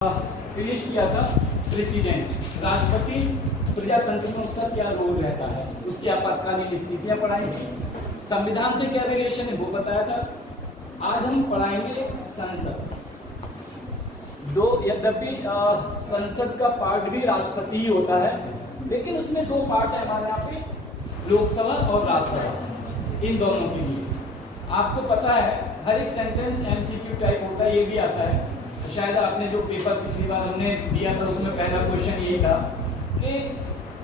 Finish किया था president, राष्ट्रपति प्रजातंत्र में उसका क्या रोल रहता है, उसकी आपातकालीन स्थितियां पढ़ाई थी। संविधान से क्या रिलेशन है वो बताया था। आज हम पढ़ाएंगे संसद। यद्यपि संसद का पार्ट भी राष्ट्रपति ही होता है, लेकिन उसमें दो पार्ट है हमारे यहाँ पे, लोकसभा और राज्यसभा। इन दोनों के लिए आपको पता है हर एक सेंटेंस एमसीक्यू टाइप होता है, ये भी आता है। शायद आपने जो पेपर पिछली बार हमने दिया था उसमें पहला क्वेश्चन यही था कि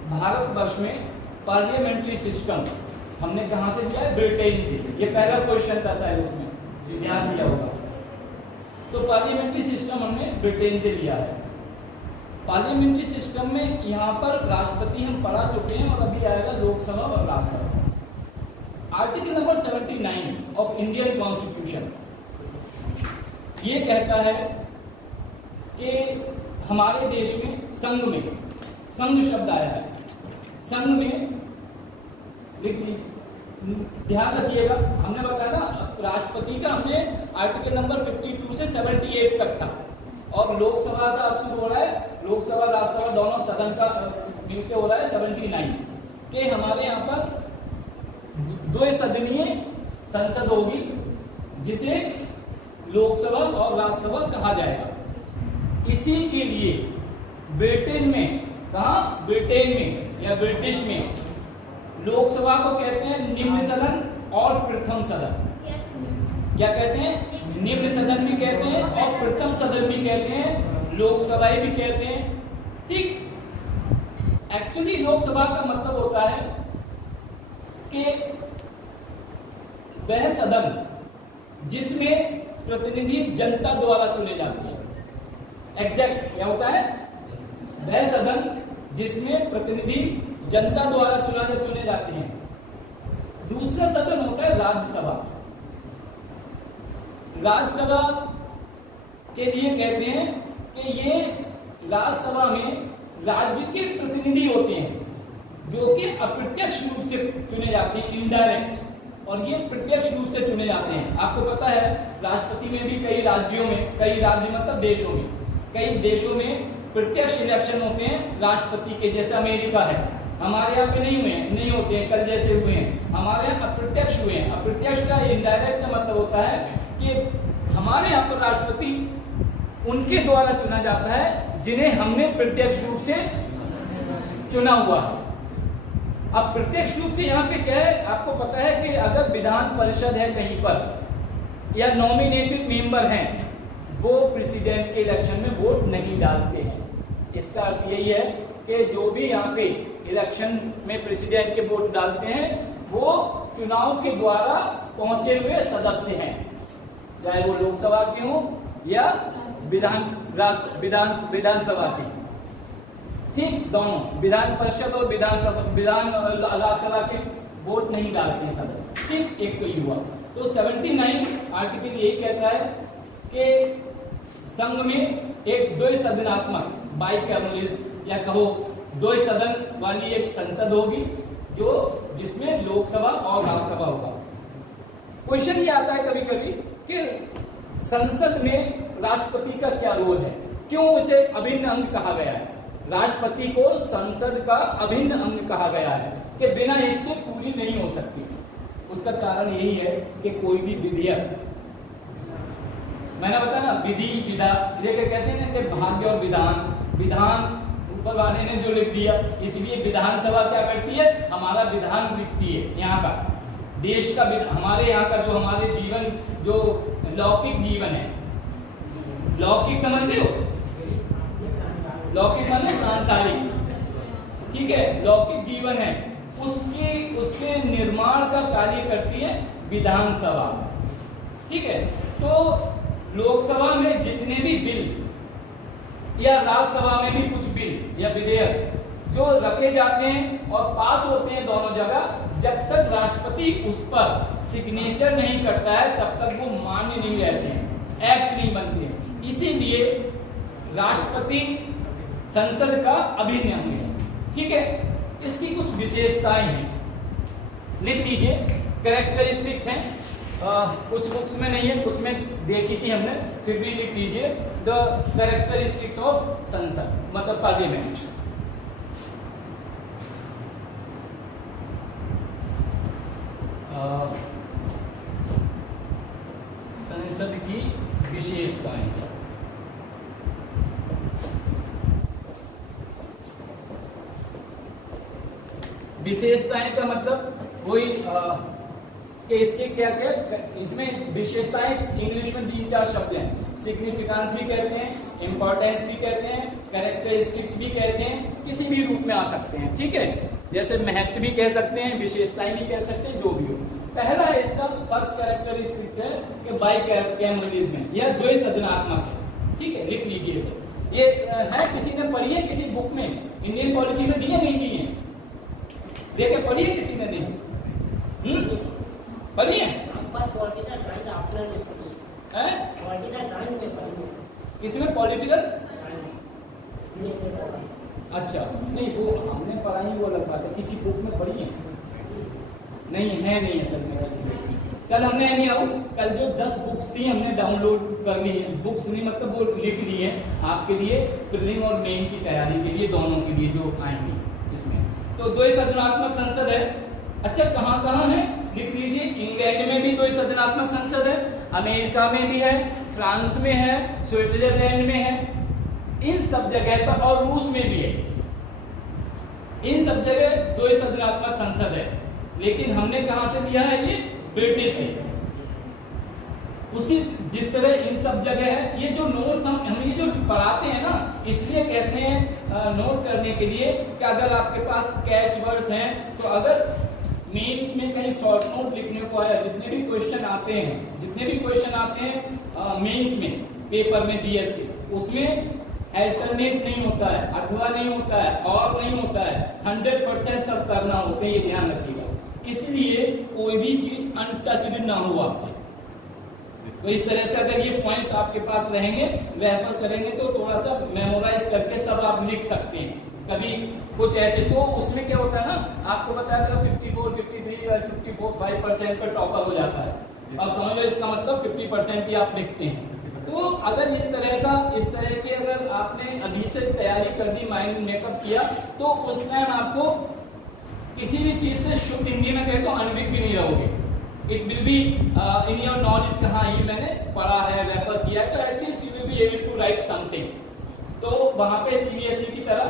भारतवर्ष में पार्लियामेंट्री सिस्टम हमने कहां से दिया है, ब्रिटेन से। ये पहला क्वेश्चन था शायद, उसमें ध्यान दिया होगा। तो पार्लियामेंट्री सिस्टम हमने ब्रिटेन से लिया है। पार्लियामेंट्री सिस्टम में यहाँ पर राष्ट्रपति हम पढ़ा चुके हैं और अभी आएगा लोकसभा और Rajya Sabha. Article number 79 of Indian constitution ये कहता है कि हमारे देश में संघ शब्द आया है। संघ में लिख लीजिए, ध्यान रखिएगा। हमने बताया ना राष्ट्रपति का, हमने आर्टिकल नंबर 52 से 78 तक था, और लोकसभा का अब शुरू हो रहा है, लोकसभा राज्यसभा दोनों सदन का मिलकर हो रहा है 79 के। हमारे यहाँ पर द्विसदनीय संसद होगी, जिसे लोकसभा और राज्यसभा कहा जाएगा। इसी के लिए ब्रिटेन में, कहा ब्रिटेन में या ब्रिटिश में, लोकसभा को कहते हैं निम्न सदन और प्रथम सदन। क्या कहते हैं? निम्न सदन भी कहते हैं और प्रथम सदन भी कहते हैं, लोकसभा भी कहते हैं। ठीक, एक्चुअली लोकसभा का मतलब होता है कि वह सदन जिसमें प्रतिनिधि जनता द्वारा चुने जाते हैं। एग्जैक्ट क्या होता है? वह सदन जिसमें प्रतिनिधि जनता द्वारा चुने जाते हैं। दूसरा सदन होता है राज्यसभा। राज्यसभा के लिए कहते हैं कि ये राज्यसभा में राज्य के प्रतिनिधि होते हैं, जो कि अप्रत्यक्ष रूप से चुने जाते हैं, इनडायरेक्ट, और ये प्रत्यक्ष रूप से चुने जाते हैं। आपको पता है राष्ट्रपति में भी कई राज्यों में, कई राज्य मतलब देशों में, कई देशों में प्रत्यक्ष इलेक्शन होते हैं राष्ट्रपति के, जैसे अमेरिका है। हमारे यहाँ पे नहीं होते हैं, कल जैसे हुए हैं। हमारे यहाँ अप्रत्यक्ष हुए हैं। अप्रत्यक्ष का इनडायरेक्ट मतलब होता है कि हमारे यहाँ पर राष्ट्रपति उनके द्वारा चुना जाता है जिन्हें हमने प्रत्यक्ष रूप से चुना हुआ है। अब प्रत्यक्ष रूप से यहाँ पे क्या है, आपको पता है कि अगर विधान परिषद है कहीं पर या नॉमिनेटेड मेंबर हैं, वो प्रेसिडेंट के इलेक्शन में वोट नहीं डालते हैं। इसका अर्थ यही है कि जो भी यहाँ पे इलेक्शन में प्रेसिडेंट के वोट डालते हैं वो चुनाव के द्वारा पहुंचे हुए सदस्य हैं, चाहे वो लोकसभा के हों या विधानसभा के। ठीक, दोनों विधान परिषद और राज्यसभा के वोट नहीं डालते हैं सदस्य। ठीक, एक तो ये हुआ। तो 79 आर्टिकल यही कहता है कि संघ में एक द्विसदनात्मक, बाइकैमरल या कहो द्विसदन वाली एक संसद होगी, जो जिसमें लोकसभा और राज्यसभा होगा। क्वेश्चन ये आता है कभी कभी कि संसद में राष्ट्रपति का क्या रोल है, क्यों उसे अभिन्न अंग कहा गया है? राष्ट्रपति को संसद का अभिन्न अंग कहा गया है कि बिना इसके पूरी नहीं हो सकती। उसका कारण यही है कि कोई भी विधेयक, मैंने बताया ना विधि विधा, कहते हैं ना कि भाग्य और विधान ऊपर वाले ने जो लिख दिया, इसलिए विधानसभा क्या करती है? हमारा विधान लिखती है। यहाँ का देश का, हमारे यहाँ का जो हमारे जीवन, जो लौकिक जीवन है, लौकिक समझ रहे हो? लौकिक माने सांसारिक, ठीक है, लौकिक जीवन है, उसके निर्माण का कार्य करती है विधानसभा। ठीक है, तो लोकसभा में जितने भी बिल या राज्यसभा में भी कुछ बिल या विधेयक जो रखे जाते हैं और पास होते हैं दोनों जगह, जब तक राष्ट्रपति उस पर सिग्नेचर नहीं करता है तब तक वो मान्य नहीं रहते हैं, एक्ट नहीं बनते हैं। इसीलिए राष्ट्रपति संसद का अभिन्न अंग है। ठीक है, इसकी कुछ विशेषताएं हैं, लिख लीजिए। कैरेक्टरिस्टिक्स हैं, कुछ बुक्स में नहीं है, कुछ में देखी थी हमने, फिर भी लिख लीजिए। द कैरेक्टरिस्टिक्स ऑफ संसद मतलब पार्लियामेंट। संसद की विशेषताएं। विशेषताएं का मतलब वही कि इसके क्या क्या इसमें विशेषताएं इंग्लिश में 3-4 शब्द हैं। सिग्निफिकेंस भी कहते हैं, इंपॉर्टेंस भी कहते हैं, कैरेक्टरिस्टिक्स भी कहते हैं, किसी भी रूप में आ सकते हैं, ठीक है। जैसे महत्व भी कह सकते हैं, विशेषताएं भी कह सकते हैं, जो भी हो। पहला है इसका फर्स्ट कैरेक्टरिस्टिक है कि बाइकैमरलिज्म, यह द्वय सदनात्मक है, ठीक है, लिख लीजिए इसे। ये है किसी ने पढ़ी है किसी बुक में, इंडियन पॉलिटी में दिए नहीं दिए, देखे पढ़ी है किसी ने नहीं पढ़ी है? इसमें पॉलिटिकल अच्छा नहीं, वो हमने पढ़ाई वो अलग बात है, किसी बुक में पढ़ी है नहीं है, नहीं असल में वैसे। कल हमने नहीं आओ, कल जो 10 बुक्स थी हमने डाउनलोड कर ली है, बुक्स नहीं मतलब वो लिख ली है आपके लिए प्रीलिम और मेन की तैयारी के लिए, दोनों के लिए जो आएंगे इसमें। तो द्वय सदनात्मक संसद है। अच्छा कहाँ कहाँ है लिख लीजिए। इंग्लैंड में भी द्वय सदनात्मक संसद है, अमेरिका में भी है, फ्रांस में है, स्विट्जरलैंड में है, इन सब जगह पर, और रूस में भी है, इन सब जगह द्वय सदनात्मक संसद है। लेकिन हमने कहां से लिया है? ये ब्रिटिश से। उसी जिस तरह इन सब जगह है, ये जो नोट्स हम ये जो पढ़ाते हैं ना, इसलिए कहते हैं नोट करने के लिए कि अगर आपके पास कैच वर्ड्स हैं तो अगर मेंस में कहीं शॉर्ट नोट लिखने को आया, जितने भी क्वेश्चन आते हैं मेंस में पेपर में जीएस के, उसमें अल्टरनेट नहीं होता है, अथवा नहीं होता है, और नहीं होता है, 100% सब करना होते हैं, ये ध्यान रखिएगा। इसलिए कोई भी चीज अनटच्ड ना हो आपसे। तो इस तरह से अगर ये पॉइंट्स आपके पास रहेंगे, रेफर करेंगे तो थोड़ा सा मेमोराइज करके सब आप लिख सकते हैं। कभी कुछ ऐसे तो उसमें क्या होता है ना, आपको बताया था 54, 53 या 54-5% पर टॉपर हो जाता है। अब समझ लो इसका मतलब 50% ही आप लिखते हैं। तो अगर इस तरह की अगर आपने अभी से तैयारी कर दी, माइंड मेकअप किया, तो उस टाइम आपको किसी भी चीज से शुद्ध हिंदी में कहते हो अनभिज्ञ नहीं रहोगे। It will be in your knowledge कि हाँ ये मैंने पढ़ा है, रेफर किया है, तो at least you will be able to write something. तो वहां पे सीबीएसई की तरह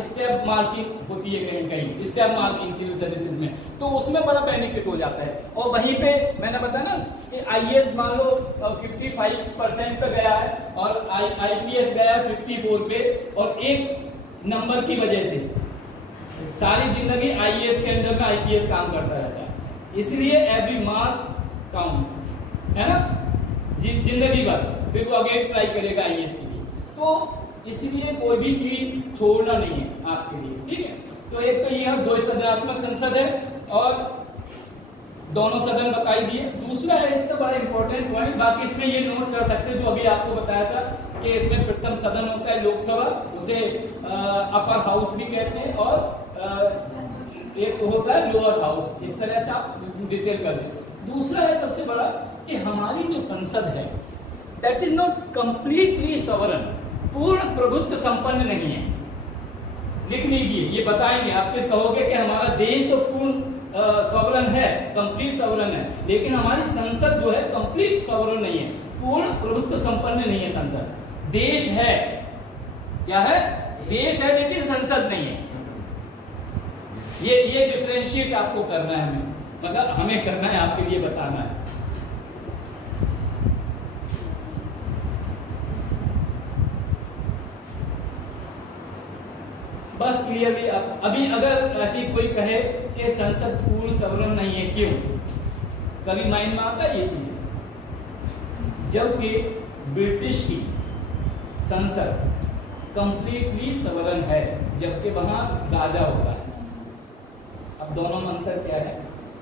स्टेप मार्किंग होती है, कहीं कहीं स्टेप मार्किंग सिविल सर्विसेज में, तो उसमें बड़ा बेनिफिट हो जाता है। और वहीं पे मैंने बताया ना कि आईएएस मान लो 55% पे गया है और आईपीएस गया 54 पे, और एक नंबर की वजह से सारी जिंदगी आईएएस के अंडर में आईपीएस काम करता रहता है। इसलिए एवरी मार्क काउंट है ना जिंदगी भर, फिर वो अगेन ट्राई करेगा आईएएस के लिए। तो इसलिए कोई भी चीज छोड़ना नहीं है आपके लिए, ठीक है। तो एक तो यह द्वय सदनात्मक संसद है और दोनों सदन बताई दिए। दूसरा है इसका बड़ा इंपॉर्टेंट पॉइंट, बाकी इसमें ये नोट कर सकते हैं जो अभी आपको बताया था कि इसमें प्रथम सदन होता है लोकसभा, उसे अपर हाउस भी कहते हैं, और एक होता है लोअर हाउस। इस तरह से आप डिटेल कर दें। दूसरा है सबसे बड़ा कि हमारी जो संसद है that is not completely sovereign, पूर्ण प्रभुत्व संपन्न नहीं है। लिख लीजिए, ये बताएंगे, आप किस कहोगे कि हमारा देश तो पूर्ण सॉवरन है, कंप्लीट सॉवरन है, लेकिन हमारी संसद जो है कंप्लीट सॉवरन नहीं है, पूर्ण प्रभुत्व संपन्न नहीं है संसद। देश है, क्या है? देश है लेकिन संसद नहीं है। ये डिफरेंशिएट आपको करना है, हमें मतलब हमें करना है, आपके लिए बताना है। बस क्लियरली अभी अगर ऐसी कोई कहे कि संसद पूर्ण सॉवरन नहीं है, क्यों? कभी माइंड में आता है ये चीज? जबकि ब्रिटिश की संसद कंप्लीटली सॉवरन है, जबकि वहां राजा होता है। अब दोनों में अंतर क्या है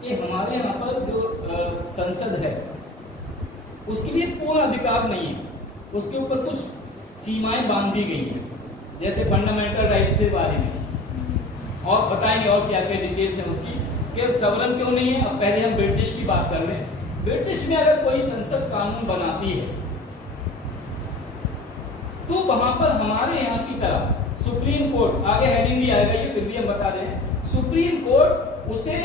कि हमारे यहाँ पर जो संसद है उसके लिए पूर्ण अधिकार नहीं है, उसके ऊपर कुछ सीमाएं बांधी गई हैं, जैसे फंडामेंटल राइट्स के बारे में, और बताएंगे और क्या क्या डिटेल्स है उसकी, कि सॉवरन क्यों नहीं है। अब पहले हम ब्रिटिश की बात कर रहे हैं। ब्रिटिश में अगर कोई संसद कानून बनाती है तो वहां पर हमारे यहाँ की तरह सुप्रीम कोर्ट, आगे हेडिंग भी आएगा ये, फिर भी हम बता रहे हैं, सुप्रीम कोर्ट उसे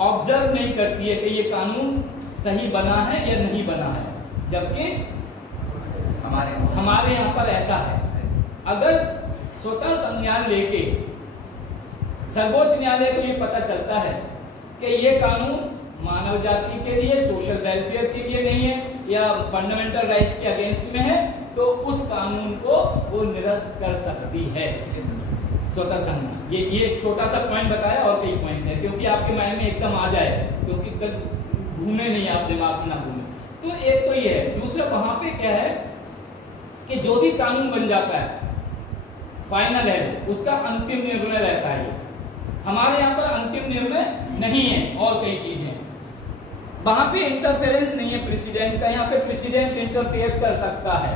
ऑब्जर्व नहीं करती है कि ये कानून सही बना है या नहीं बना है, जबकि हमारे यहाँ पर ऐसा है। अगर स्वतः संज्ञान लेके सर्वोच्च न्यायालय को ये पता चलता है कि ये कानून मानव जाति के लिए, सोशल वेलफेयर के लिए नहीं है या फंडामेंटल राइट्स के अगेंस्ट में है, तो उस कानून को वो निरस्त कर सकती है स्वतः संज्ञान। ये एक छोटा सा पॉइंट बताया, और कई पॉइंट है, क्योंकि आपके माइंड में एकदम आ जाए, क्योंकि घूमे नहीं, आप दिमाग में ना घूमे। तो एक तो ये है। दूसरा वहां पे क्या है कि जो भी कानून बन जाता है फाइनल है, उसका अंतिम निर्णय रहता है। हमारे यहाँ पर अंतिम निर्णय नहीं है, और कई चीजें वहां पे इंटरफेरेंस नहीं है प्रेसिडेंट का। यहाँ पे प्रेसिडेंट इंटरफेयर कर सकता है,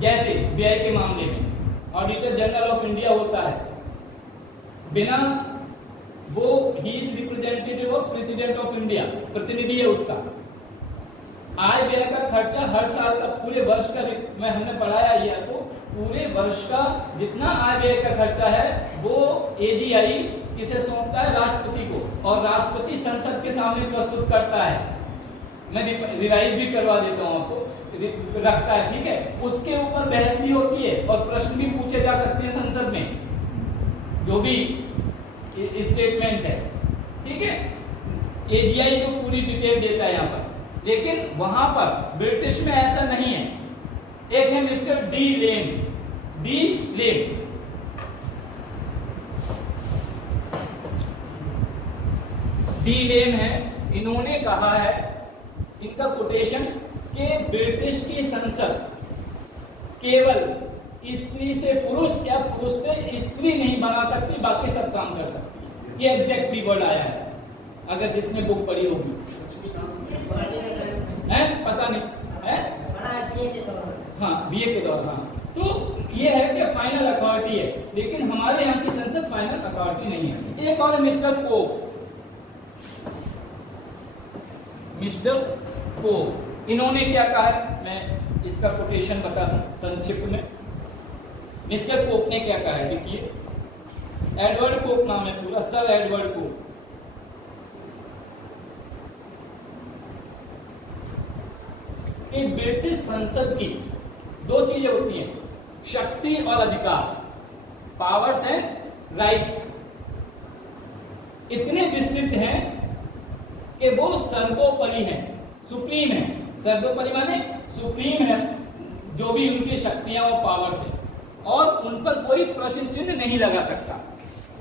जैसे व्यय के मामले में ऑडिटर जनरल ऑफ इंडिया होता है, बिना वो he is representative of president of India, प्रतिनिधि है उसका। आय व्यय का खर्चा हर साल का, पूरे वर्ष का, मैं हमने पढ़ाया ये आपको, पूरे वर्ष का जितना आय व्यय का खर्चा है वो एजीआई किसे सौंपता है? राष्ट्रपति को, और राष्ट्रपति संसद के सामने प्रस्तुत करता है। मैं रिवाइज भी करवा देता हूँ आपको, रखता है, ठीक है। उसके ऊपर बहस भी होती है और प्रश्न भी पूछे जा सकते हैं संसद में, जो भी स्टेटमेंट है, ठीक है। एजीआई जो पूरी डिटेल देता है यहाँ पर, लेकिन वहां पर ब्रिटिश में ऐसा नहीं है। एक है मिस्टर डी लेन, डी लेन, डी लेन है, इन्होंने कहा है, इनका कोटेशन, कि ब्रिटिश की संसद केवल स्त्री से पुरुष या पुरुष से स्त्री नहीं बना सकती, बाकी सब काम कर सकती है। ये एग्जैक्टली वर्ड आया है, अगर जिसने बुक पढ़ी होगी। है पता नहीं है, हाँ बीए के दौरान। हाँ, तो ये है कि फाइनल अथॉरिटी है, लेकिन हमारे यहाँ की संसद फाइनल अथॉरिटी नहीं है। एक और मिस्टर पोप, मिस्टर पोप, इन्होंने क्या कहा है, मैं इसका कोटेशन बता दूं संक्षिप्त में। मिस्टर पोप ने क्या कहा है, देखिए, एडवर्ड पोप नाम है पूरा, सर एडवर्ड पोप। कि ब्रिटिश संसद की दो चीजें होती हैं, शक्ति और अधिकार, पावर्स एंड राइट्स, इतने विस्तृत हैं कि वो सर्वोपरि हैं, सुप्रीम है। सर्वोपरि माने सुप्रीम है, जो भी उनकी शक्तियां और पावर्स है, और उन पर कोई प्रश्न चिन्ह नहीं लगा सकता।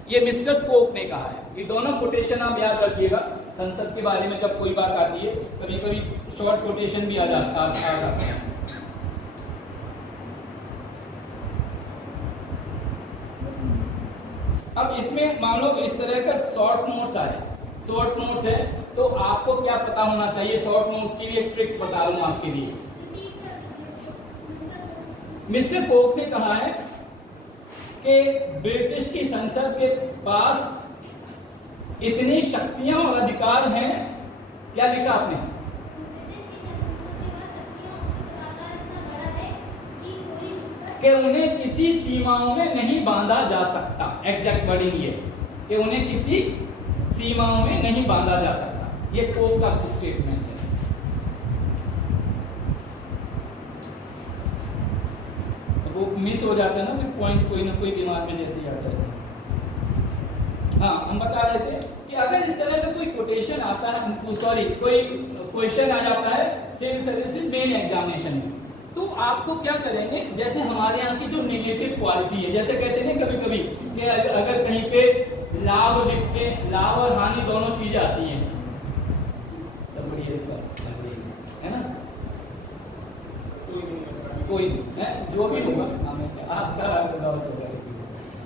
ये मिस्टर पोप ने कहा है। ये दोनों कोटेशन आप याद रखिएगा, संसद के बारे में जब कोई बात आती है, कभी कभी शॉर्ट कोटेशन भी आ जाता है। अब इसमें मान लो इस तरह का शॉर्ट नोट्स आए, शॉर्ट नोट्स है, तो आपको क्या पता होना चाहिए? शॉर्ट नोट्स की भी एक ट्रिक्स बता रहा हूं आपके लिए। मिस्टर पोप ने कहा है कि ब्रिटिश की संसद के पास इतनी शक्तियां और अधिकार हैं, क्या लिखा आपने? कि उन्हें किसी सीमाओं में नहीं बांधा जा सकता। एग्जैक्ट वर्डिंग ये, कि उन्हें किसी सीमाओं में नहीं बांधा जा सकता। ये पोप का स्टेटमेंट है। वो मिस हो जाता है ना, फिर पॉइंट कोई ना कोई दिमाग में जैसे आता है। हाँ, हम बता रहे थे कि अगर इस तरह का कोई कोटेशन आता है, सॉरी कोई क्वेश्चन आ जाता है सिविल सर्विसेज मेन एग्जामिनेशन में, तो आपको क्या करेंगे, जैसे हमारे यहाँ की जो नेगेटिव क्वालिटी है, जैसे कहते हैं कभी कभी कि अगर कहीं पे लाभ लिखते, लाभ और हानि दोनों चीजें आती हैं, सब बढ़िया इसका है ना, कोई है जो भी होगा आपका।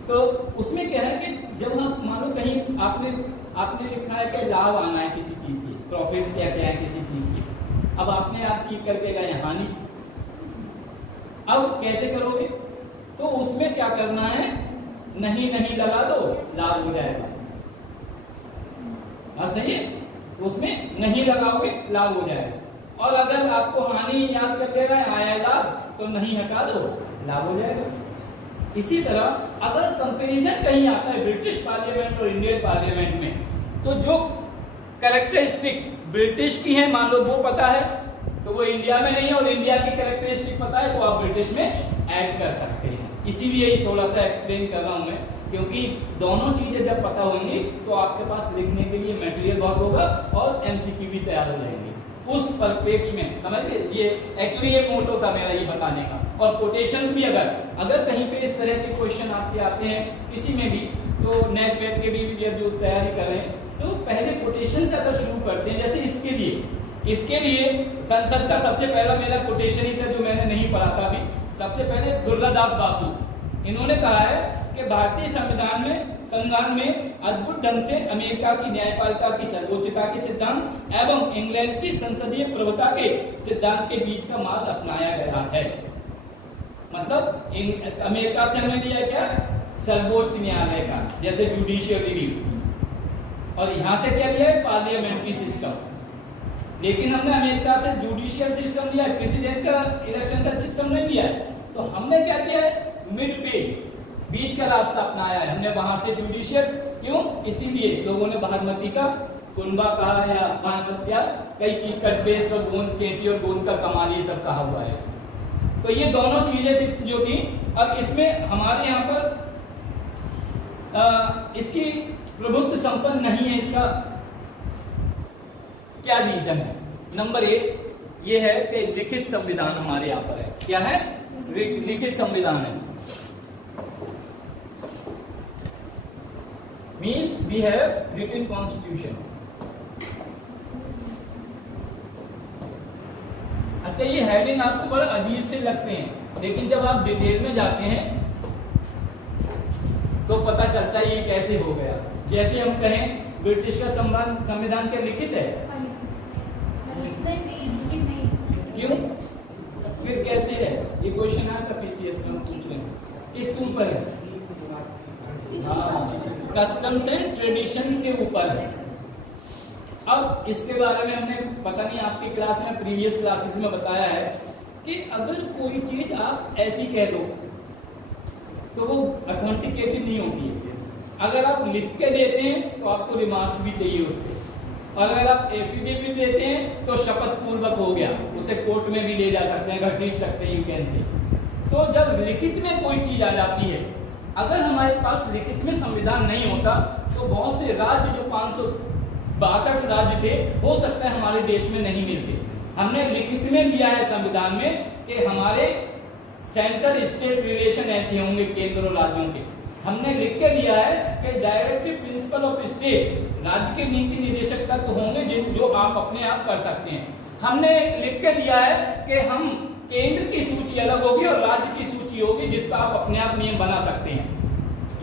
तो उसमें क्या है कि जब हम मानो कहीं आपने लिखा है कि लाभ आना है किसी चीज की, प्रॉफिट क्या क्या है किसी चीज की, अब आपने आप की करके गए हानि, अब कैसे करोगे? तो उसमें क्या करना है, नहीं नहीं लगा दो, लाभ हो जाएगा। हाँ सही है, तो उसमें नहीं लगाओगे लाभ हो जाएगा। और अगर आपको हानि याद कर देगा, आया लाभ, तो नहीं हटा दो, लागू हो जाएगा। इसी तरह अगर कंपैरिजन कहीं आता है ब्रिटिश पार्लियामेंट और इंडियन पार्लियामेंट में, तो जो कैरेक्टरिस्टिक्स ब्रिटिश की हैं मान लो वो पता है तो वो इंडिया में नहीं है, और इंडिया की कैरेक्टरिस्टिक पता है तो आप ब्रिटिश में ऐड कर सकते हैं। इसीलिए ही थोड़ा सा एक्सप्लेन कर रहा हूं मैं, क्योंकि दोनों चीजें जब पता होंगी तो आपके पास लिखने के लिए मटेरियल बहुत होगा और एमसीक्यू भी तैयार हो जाएंगे उस परिप्रेक्ष्य में। समझ गए? ये एक्चुअली ये मोटो था मेरा ये बताने का। और कोटेशंस भी अगर कहीं पे इस तरह के क्वेश्चन आपके आते हैं किसी में भी, तो नेट वेट के भी जो तैयारी कर रहे हैं तो पहले कोटेशन से अगर शुरू करते हैं। जैसे इसके लिए संसद का सबसे पहला मेरा कोटेशन ही था जो मैंने नहीं पढ़ा था अभी। सबसे पहले दुर्गादास बासु, इन्होंने कहा है कि भारतीय संविधान में अद्भुत ढंग से अमेरिका की न्यायपालिका की सर्वोच्चता के सिद्धांत एवं इंग्लैंड की संसदीय प्रभुता के सिद्धांत के बीच का मार्ग अपनाया गया है। मतलब अमेरिका से हमने लिया क्या? सर्वोच्च न्यायालय का, जैसे जुडिशियल रिव्यू, और यहां से क्या लिया है? Parliamentary system. लेकिन हमने अमेरिका से जुडिशियल सिस्टम लिया है, प्रेसिडेंट का इलेक्शन का सिस्टम नहीं लिया है। तो हमने क्या किया है? मिड वे, बीच का रास्ता अपनाया है हमने, वहां से जुडिशियल। क्यों? इसीलिए लोगों ने बागमती का कुंभा कहा या बागमतिया, कई चीज कट बेस और गोंद कैंची और गोंद का कमाल ये सब कहा हुआ है। तो ये दोनों चीजें थी जो कि अब इसमें हमारे यहाँ पर इसकी प्रभुत्व संपन्न नहीं है। इसका क्या रीजन है? नंबर 1 ये है कि लिखित संविधान हमारे यहाँ पर है। क्या है? लिखित संविधान है। Means we have written constitution. अच्छा, ये हेडिंग आपको बड़ा अजीब से लगते हैं, लेकिन जब आप डिटेल में जाते हैं तो पता चलता है ये कैसे हो गया। जैसे हम कहें ब्रिटिश का संविधान क्या लिखित है? क्यों? फिर कैसे है? ये क्वेश्चन आया था पीसीएस में, पूछ लेंगे किसके ऊपर है? कस्टम्स एंड ट्रेडिशंस के ऊपर है। अब इसके बारे में हमने पता नहीं आपकी क्लास में प्रीवियस क्लासेस में बताया है कि अगर कोई चीज आप ऐसी कह दो तो वो ऑथेंटिकेटेड नहीं होती है। अगर आप लिख के देते हैं तो आपको रिमार्क्स भी चाहिए उस पर, और अगर आप एफिडेविट देते हैं तो शपथ पूर्वक हो गया, उसे कोर्ट में भी ले जा सकते हैं, घसीट सकते हैं, यू कैन से। तो जब लिखित में कोई चीज आ जाती है, अगर हमारे पास लिखित में संविधान नहीं होता तो बहुत से राज्य जो 562 राज्य थे, हो सकता है हमारे देश में नहीं मिलते। हमने लिखित में दिया है संविधान में कि हमारे सेंटर स्टेट रिलेशन ऐसे होंगे केंद्र और राज्यों के। हमने लिख के दिया है कि डायरेक्टिव प्रिंसिपल ऑफ स्टेट, राज्य के नीति निर्देशक तत्व होंगे जो आप अपने आप कर सकते हैं। हमने लिख के दिया है कि हम केंद्र की सूची अलग होगी और राज्य की सूची होगी जिसका आप अपने आप नियम बना सकते हैं।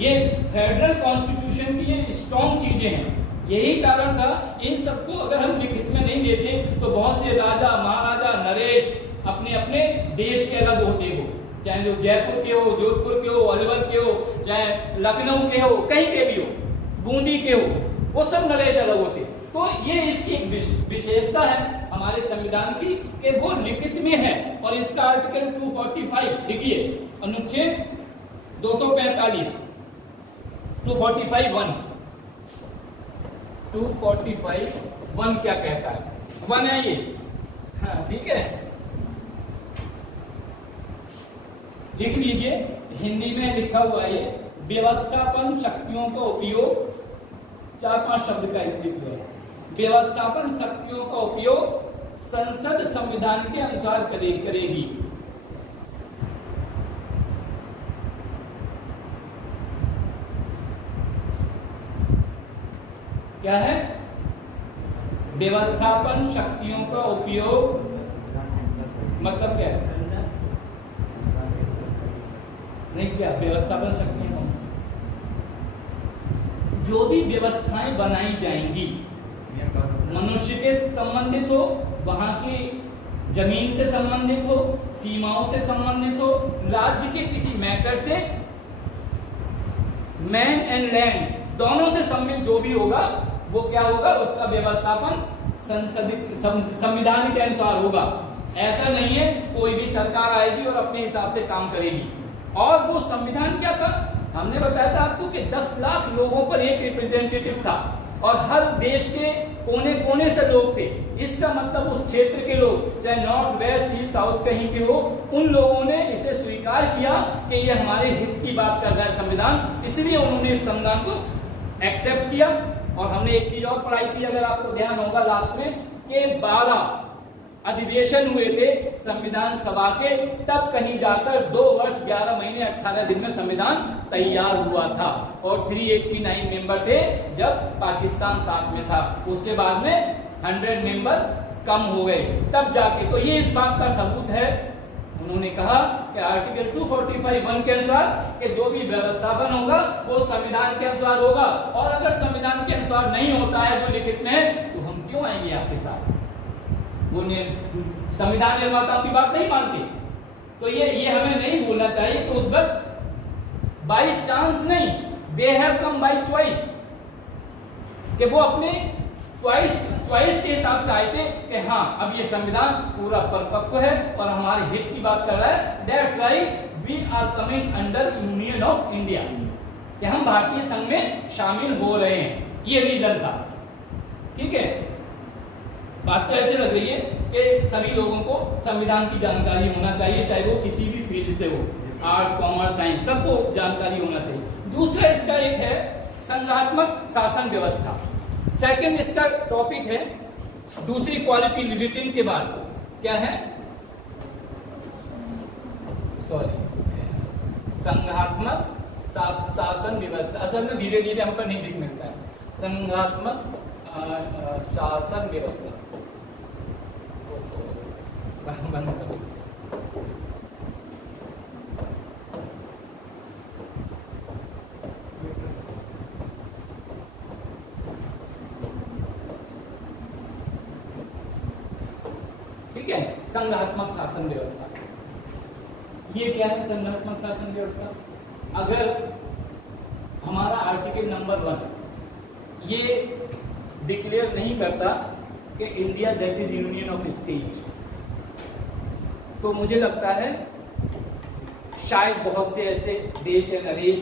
ये फेडरल कॉन्स्टिट्यूशन की ये स्ट्रॉन्ग चीजें हैं। यही कारण था, इन सबको अगर हम लिखित में नहीं देते तो बहुत से राजा महाराजा नरेश अपने अपने देश के अलग होते हो, चाहे जो जयपुर के हो, जोधपुर के हो, अलवर के हो, चाहे लखनऊ के हो, कहीं के भी हो, बूंदी के हो, वो सब नरेश अलग होते। तो ये इसकी विशेषता है हमारे संविधान की कि वो लिखित में है। और इसका आर्टिकल 245 लिखिए, अनुच्छेद 245 245(1) 245(1) क्या कहता है? 1 है ये, हाँ ठीक है, लिख लीजिए। हिंदी में लिखा हुआ है ये, व्यवस्थापन शक्तियों का उपयोग, 4-5 शब्द का इसलिए है। व्यवस्थापन शक्तियों का उपयोग संसद संविधान के अनुसार करेगी। क्या है? व्यवस्थापन शक्तियों का उपयोग मतलब क्या है? नहीं, क्या व्यवस्थापन शक्तियां कौन सी? जो भी व्यवस्थाएं बनाई जाएंगी, मनुष्य के संबंधित हो, वहां की जमीन से संबंधित हो, सीमाओं से संबंधित हो, राज्य के किसी मैटर से, मैन एंड लैंड दोनों से संबंधित जो भी होगा वो क्या होगा? उसका व्यवस्थापन संविधान के अनुसार होगा। ऐसा नहीं है कोई भी सरकार आएगी और अपने हिसाब से काम करेगी। और वो संविधान क्या था, हमने बताया था आपको कि 10 लाख लोगों पर एक रिप्रेजेंटेटिव था और हर देश के कोने कोने से लोग थे। इसका मतलब उस क्षेत्र के लोग, चाहे नॉर्थ वेस्ट ईस्ट साउथ कहीं के हो, उन लोगों ने इसे स्वीकार किया कि ये हमारे हित की बात कर रहा है संविधान, इसलिए उन्होंने इस संविधान को एक्सेप्ट किया। और हमने एक चीज और पढ़ाई थी, अगर आपको ध्यान होगा लास्ट में, कि 12 अधिवेशन हुए थे संविधान सभा के, तब कहीं जाकर 2 वर्ष 11 महीने 18 दिन में संविधान तैयार हुआ था। और 389 मेंबर थे जब पाकिस्तान साथ में था। उसके बाद में 100 मेंबर कम हो गए तब जाके, तो ये इस बात का सबूत है। उन्होंने कहा कि आर्टिकल 245(1) के अनुसार कि जो भी व्यवस्थापन होगा वो संविधान के अनुसार होगा, और अगर संविधान के अनुसार नहीं होता है जो लिखित में है, तो हम क्यों आएंगे आपके साथ। वो संविधान निर्माता की बात नहीं मानते। तो ये हमें नहीं भूलना चाहिए कि उस वक्त बाई चांस नहीं, they have come by choice, कि वो अपने चॉइस के हिसाब से आए थे कि हाँ अब ये संविधान पूरा परिपक्व है और हमारे हित की बात कर रहा है। That's why we are coming under Union of India, कि हम भारतीय संघ में शामिल हो रहे हैं, ये रीजन था। ठीक है, बात तो ऐसे लग रही है कि सभी लोगों को संविधान की जानकारी होना चाहिए, चाहे वो किसी भी फील्ड से हो, आर्ट्स कॉमर्स साइंस, सबको जानकारी होना चाहिए। दूसरा इसका एक है संघात्मक शासन व्यवस्था। सेकंड इसका टॉपिक है, दूसरी क्वालिटी रिटिन के बाद क्या है, संघात्मक शासन व्यवस्था। असल में धीरे धीरे हम पर नहीं दिख मिलता है, संघात्मक शासन व्यवस्था। ठीक है, संघात्मक शासन व्यवस्था। ये क्या है संघात्मक शासन व्यवस्था? अगर हमारा आर्टिकल नंबर 1 ये डिक्लेयर नहीं करता कि India that is union of state, तो मुझे लगता है शायद बहुत से ऐसे देश या नरेश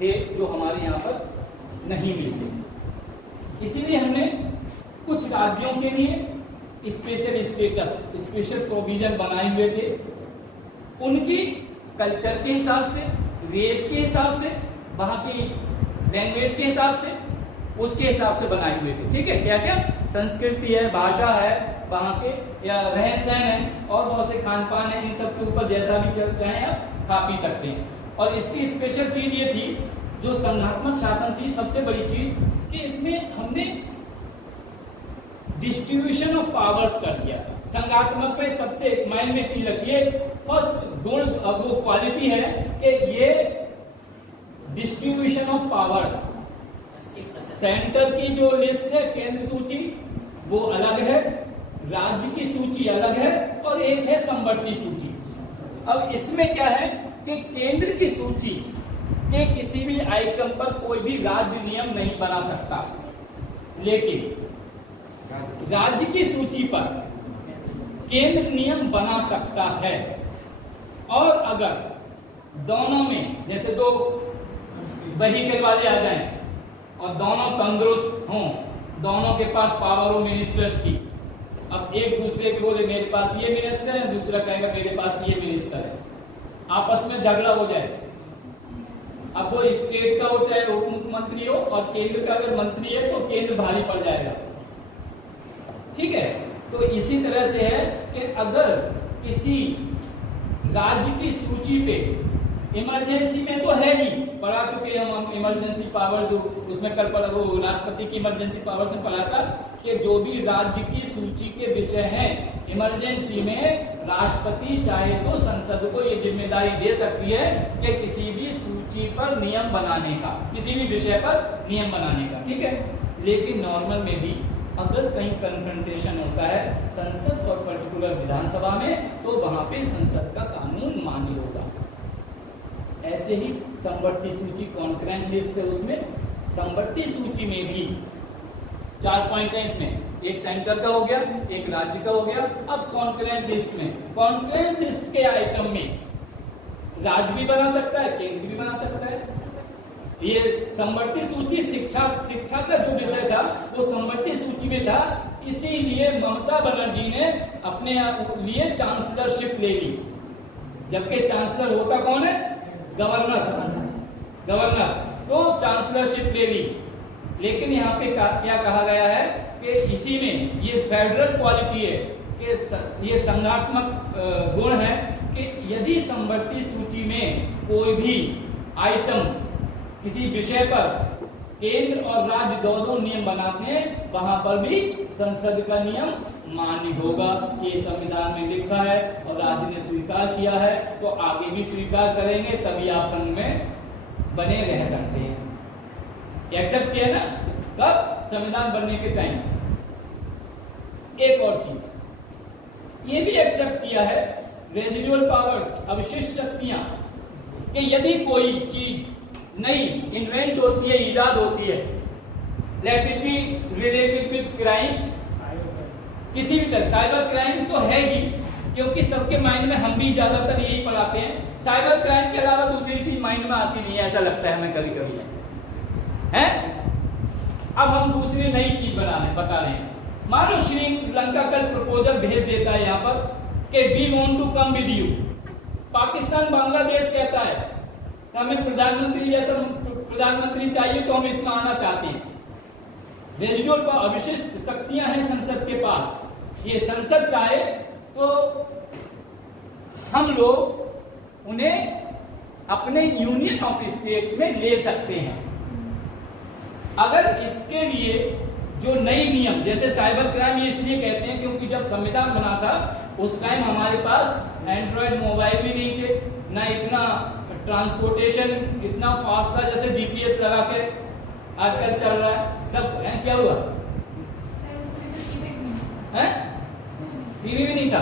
थे जो हमारे यहाँ पर नहीं मिलते। इसीलिए हमने कुछ राज्यों के लिए स्पेशल स्टेटस, स्पेशल प्रोविजन बनाए हुए थे, उनकी कल्चर के हिसाब से, रेस के हिसाब से, वहां की लैंग्वेज के हिसाब से, उसके हिसाब से बनाए हुए थे। ठीक है, क्या क्या संस्कृति है, भाषा है वहां के, या रहन सहन है, और बहुत से खान पान है, इन सब के ऊपर जैसा भी चाहे आप खा पी सकते हैं। और इसकी स्पेशल चीज ये थी, जो संघात्मक शासन थी, सबसे बड़ी चीज कि इसमें हमने डिस्ट्रीब्यूशन ऑफ पावर्स कर दिया। संघात्मक पे सबसे माइंड में चीज रखिए, फर्स्ट गुण वो क्वालिटी है कि ये डिस्ट्रीब्यूशन ऑफ पावर्स, सेंटर की जो लिस्ट है केंद्र सूची वो अलग है, राज्य की सूची अलग है, और एक है समवर्ती सूची। अब इसमें क्या है कि केंद्र की सूची के किसी भी आइटम पर कोई भी राज्य नियम नहीं बना सकता, लेकिन राज्य की सूची पर केंद्र नियम बना सकता है। और अगर दोनों में, जैसे 2 व्हीकल वाले आ जाएं और दोनों तंदुरुस्त हों, दोनों के पास पावर हो मिनिस्टर्स की, अब एक दूसरे को बोले मेरे पास ये मिनिस्टर है, दूसरा कहेगा मेरे पास ये मिनिस्टर है, आपस में झगड़ा हो जाए। अब वो स्टेट का हो चाहे उप मुख्यमंत्री हो, और केंद्र का अगर मंत्री है तो केंद्र भारी पड़ जाएगा। ठीक है, तो इसी तरह से है कि अगर किसी राज्य की सूची पे, इमरजेंसी में तो है ही, पढ़ा चुके हम इमरजेंसी पावर, जो उसमें कल पढ़ा, वो राष्ट्रपति की इमरजेंसी पावर से पढ़ा था कि जो भी राज्य की सूची के विषय हैं, इमरजेंसी में राष्ट्रपति चाहे तो संसद को ये जिम्मेदारी दे सकती है कि किसी भी सूची पर नियम बनाने का, किसी भी विषय पर नियम बनाने का। ठीक है, लेकिन नॉर्मल में भी अगर कहीं कन्फ्रंटेशन होता है संसद और पर्टिकुलर विधानसभा में, तो वहां पे संसद का कानून मान्य होगा। ऐसे ही समवर्ती सूची, कॉन्करेंट लिस्ट है, उसमें समवर्ती सूची में भी 4 पॉइंट है इसमें, एक सेंटर का हो गया, एक राज्य का हो गया। अब कॉन्करेंट लिस्ट में, कॉन्करेंट लिस्ट के आइटम में राज्य भी बना सकता है, केंद्र भी बना सकता है। ये समवर्ती सूची शिक्षा का जो विषय था वो समवर्ती सूची में था, इसीलिए ममता बनर्जी ने अपने लिए चांसलरशिप ले ली, जबकि चांसलर होता कौन है? गवर्नर, तो चांसलरशिप ले ली। लेकिन यहाँ पे क्या कहा गया है कि इसी में ये फेडरल क्वालिटी है कि ये संघात्मक गुण है कि यदि समवर्ती सूची में कोई भी आइटम किसी विषय पर केंद्र और राज्य दोनों नियम बनाते हैं, वहां पर भी संसद का नियम मान्य होगा। ये संविधान में लिखा है और राज्य ने स्वीकार किया है, तो आगे भी स्वीकार करेंगे, तभी आप संघ में बने रह सकते हैं। एक्सेप्ट किया ना, कब? संविधान बनने के टाइम। एक और चीज ये भी एक्सेप्ट किया है, रेजिडुअल पावर्स, अवशिष्ट शक्तियां, कि यदि कोई चीज नई इन्वेंट होती है, इजाद होती है, let it be related with crime, किसी भी तरह साइबर क्राइम तो है ही, क्योंकि सबके माइंड में हम भी ज्यादातर यही पढ़ाते हैं, साइबर क्राइम के अलावा दूसरी चीज माइंड में आती नहीं है, ऐसा लगता है हमें कभी कभी है। अब हम दूसरी नई चीज बता रहे हैं। मान लो श्रीलंका कल प्रपोजल भेज देता है यहाँ पर कि we want to come with you. Pakistan Bangladesh कहता है हमें प्रधानमंत्री चाहिए, तो हम इसमें आना चाहते हैं। रेजिडुअल पर अवशिष्ट शक्तियां हैं संसद के पास, ये संसद चाहे तो हम लोग उन्हें अपने यूनियन ऑफ स्टेट्स में ले सकते हैं। अगर इसके लिए जो नई नियम, जैसे साइबर क्राइम, ये इसलिए कहते हैं क्योंकि जब संविधान बना था उस टाइम हमारे पास एंड्रॉयड मोबाइल भी नहीं थे, ना इतना ट्रांसपोर्टेशन इतना फास्ट था जैसे जीपीएस लगा के आजकल चल रहा है सब है। क्या हुआ? टीवी भी नहीं था।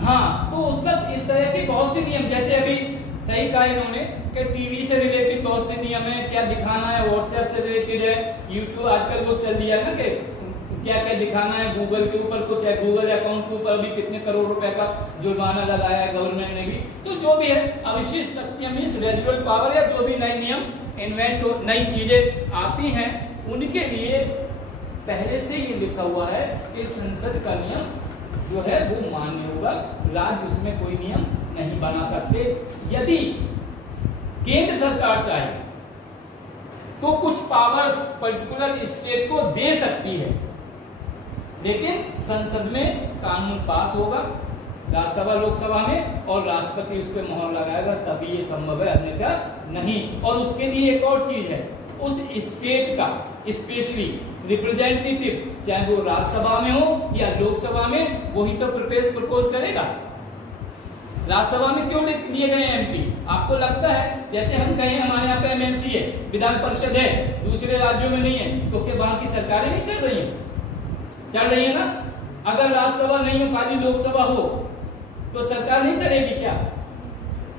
हाँ, तो उस वक्त इस तरह के बहुत से नियम, जैसे अभी सही कहा इन्होंने कि टीवी से रिलेटेड बहुत से नियम है, क्या दिखाना है, व्हाट्सएप से रिलेटेड है, यूट्यूब आजकल वो चल दिया ना कि क्या क्या दिखाना है, गूगल के ऊपर कुछ है, गूगल अकाउंट के ऊपर भी कितने करोड़ रुपए का जुर्माना लगाया है गवर्नमेंट ने भी। तो जो भी है अवशिष्ट शक्तियां मींस रेजिडुअल पावर या जो भी नए नियम इन्वेंट हो, नई चीजें आती हैं, उनके लिए पहले से ये लिखा हुआ है कि संसद का नियम जो है वो मान्य होगा, राज्य उसमें कोई नियम नहीं बना सकते। यदि केंद्र सरकार चाहे तो कुछ पावर्स पर्टिकुलर स्टेट को दे सकती है, लेकिन संसद में कानून पास होगा, राज्यसभा लोकसभा में, और राष्ट्रपति उस पर मोहर लगाएगा, तभी ये संभव है, अन्यथा नहीं। और उसके लिए एक और चीज है, उस स्टेट का स्पेशली रिप्रेजेंटेटिव, चाहे वो राज्यसभा में हो या लोकसभा में, वही तो प्रपोज करेगा। राज्यसभा में क्यों लिए गए एमपी? आपको लगता है जैसे हम कहें हमारे यहाँ पे एमएलसी है, विधान परिषद है, दूसरे राज्यों में नहीं है, तो क्या वहां की सरकारें नहीं चल रही है? चल रही है ना। अगर राज्यसभा नहीं हो, खाली लोकसभा हो, तो सरकार नहीं चलेगी क्या?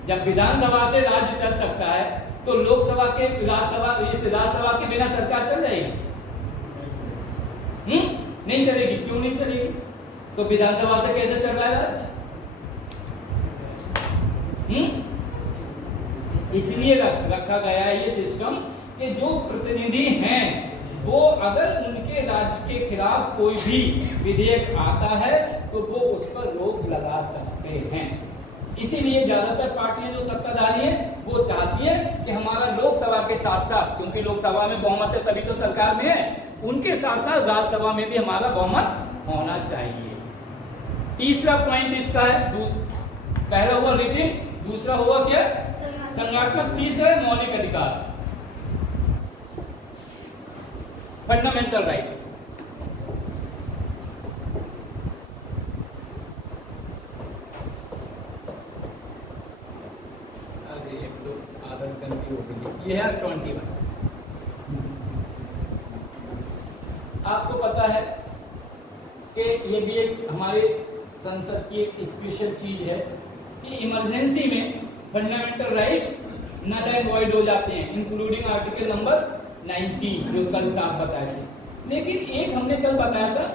जब विधानसभा से राज्य चल सकता है, तो लोकसभा के राज्यसभा के बिना सरकार चल जाएगी? नहीं चलेगी। क्यों नहीं चलेगी? तो विधानसभा से कैसे चल रहा है राज्य? इसलिए रखा गया है ये सिस्टम कि जो प्रतिनिधि हैं वो अगर उनके राज्य के खिलाफ कोई भी विधेयक आता है तो वो उस पर रोक लगा सकते हैं। इसीलिए ज्यादातर पार्टियां जो सत्ताधारी हैं वो चाहती है कि हमारा लोकसभा के साथ साथ, क्योंकि लोकसभा में बहुमत है तभी तो सरकार में है, उनके साथ साथ राज्यसभा में भी हमारा बहुमत होना चाहिए। तीसरा पॉइंट इसका है, पहला हुआ रिटिन, दूसरा हुआ क्या? संज्ञानात्मक, तीसरा है मौलिक अधिकार, फंडामेंटल राइट्स। ये है 21। आपको पता है कि ये भी एक हमारे संसद की एक स्पेशल चीज है कि इमरजेंसी में fundamental rights null and void हो जाते हैं, इंक्लूडिंग आर्टिकल नंबर 19 जो कल साफ बताए थे, लेकिन एक हमने कल बताया था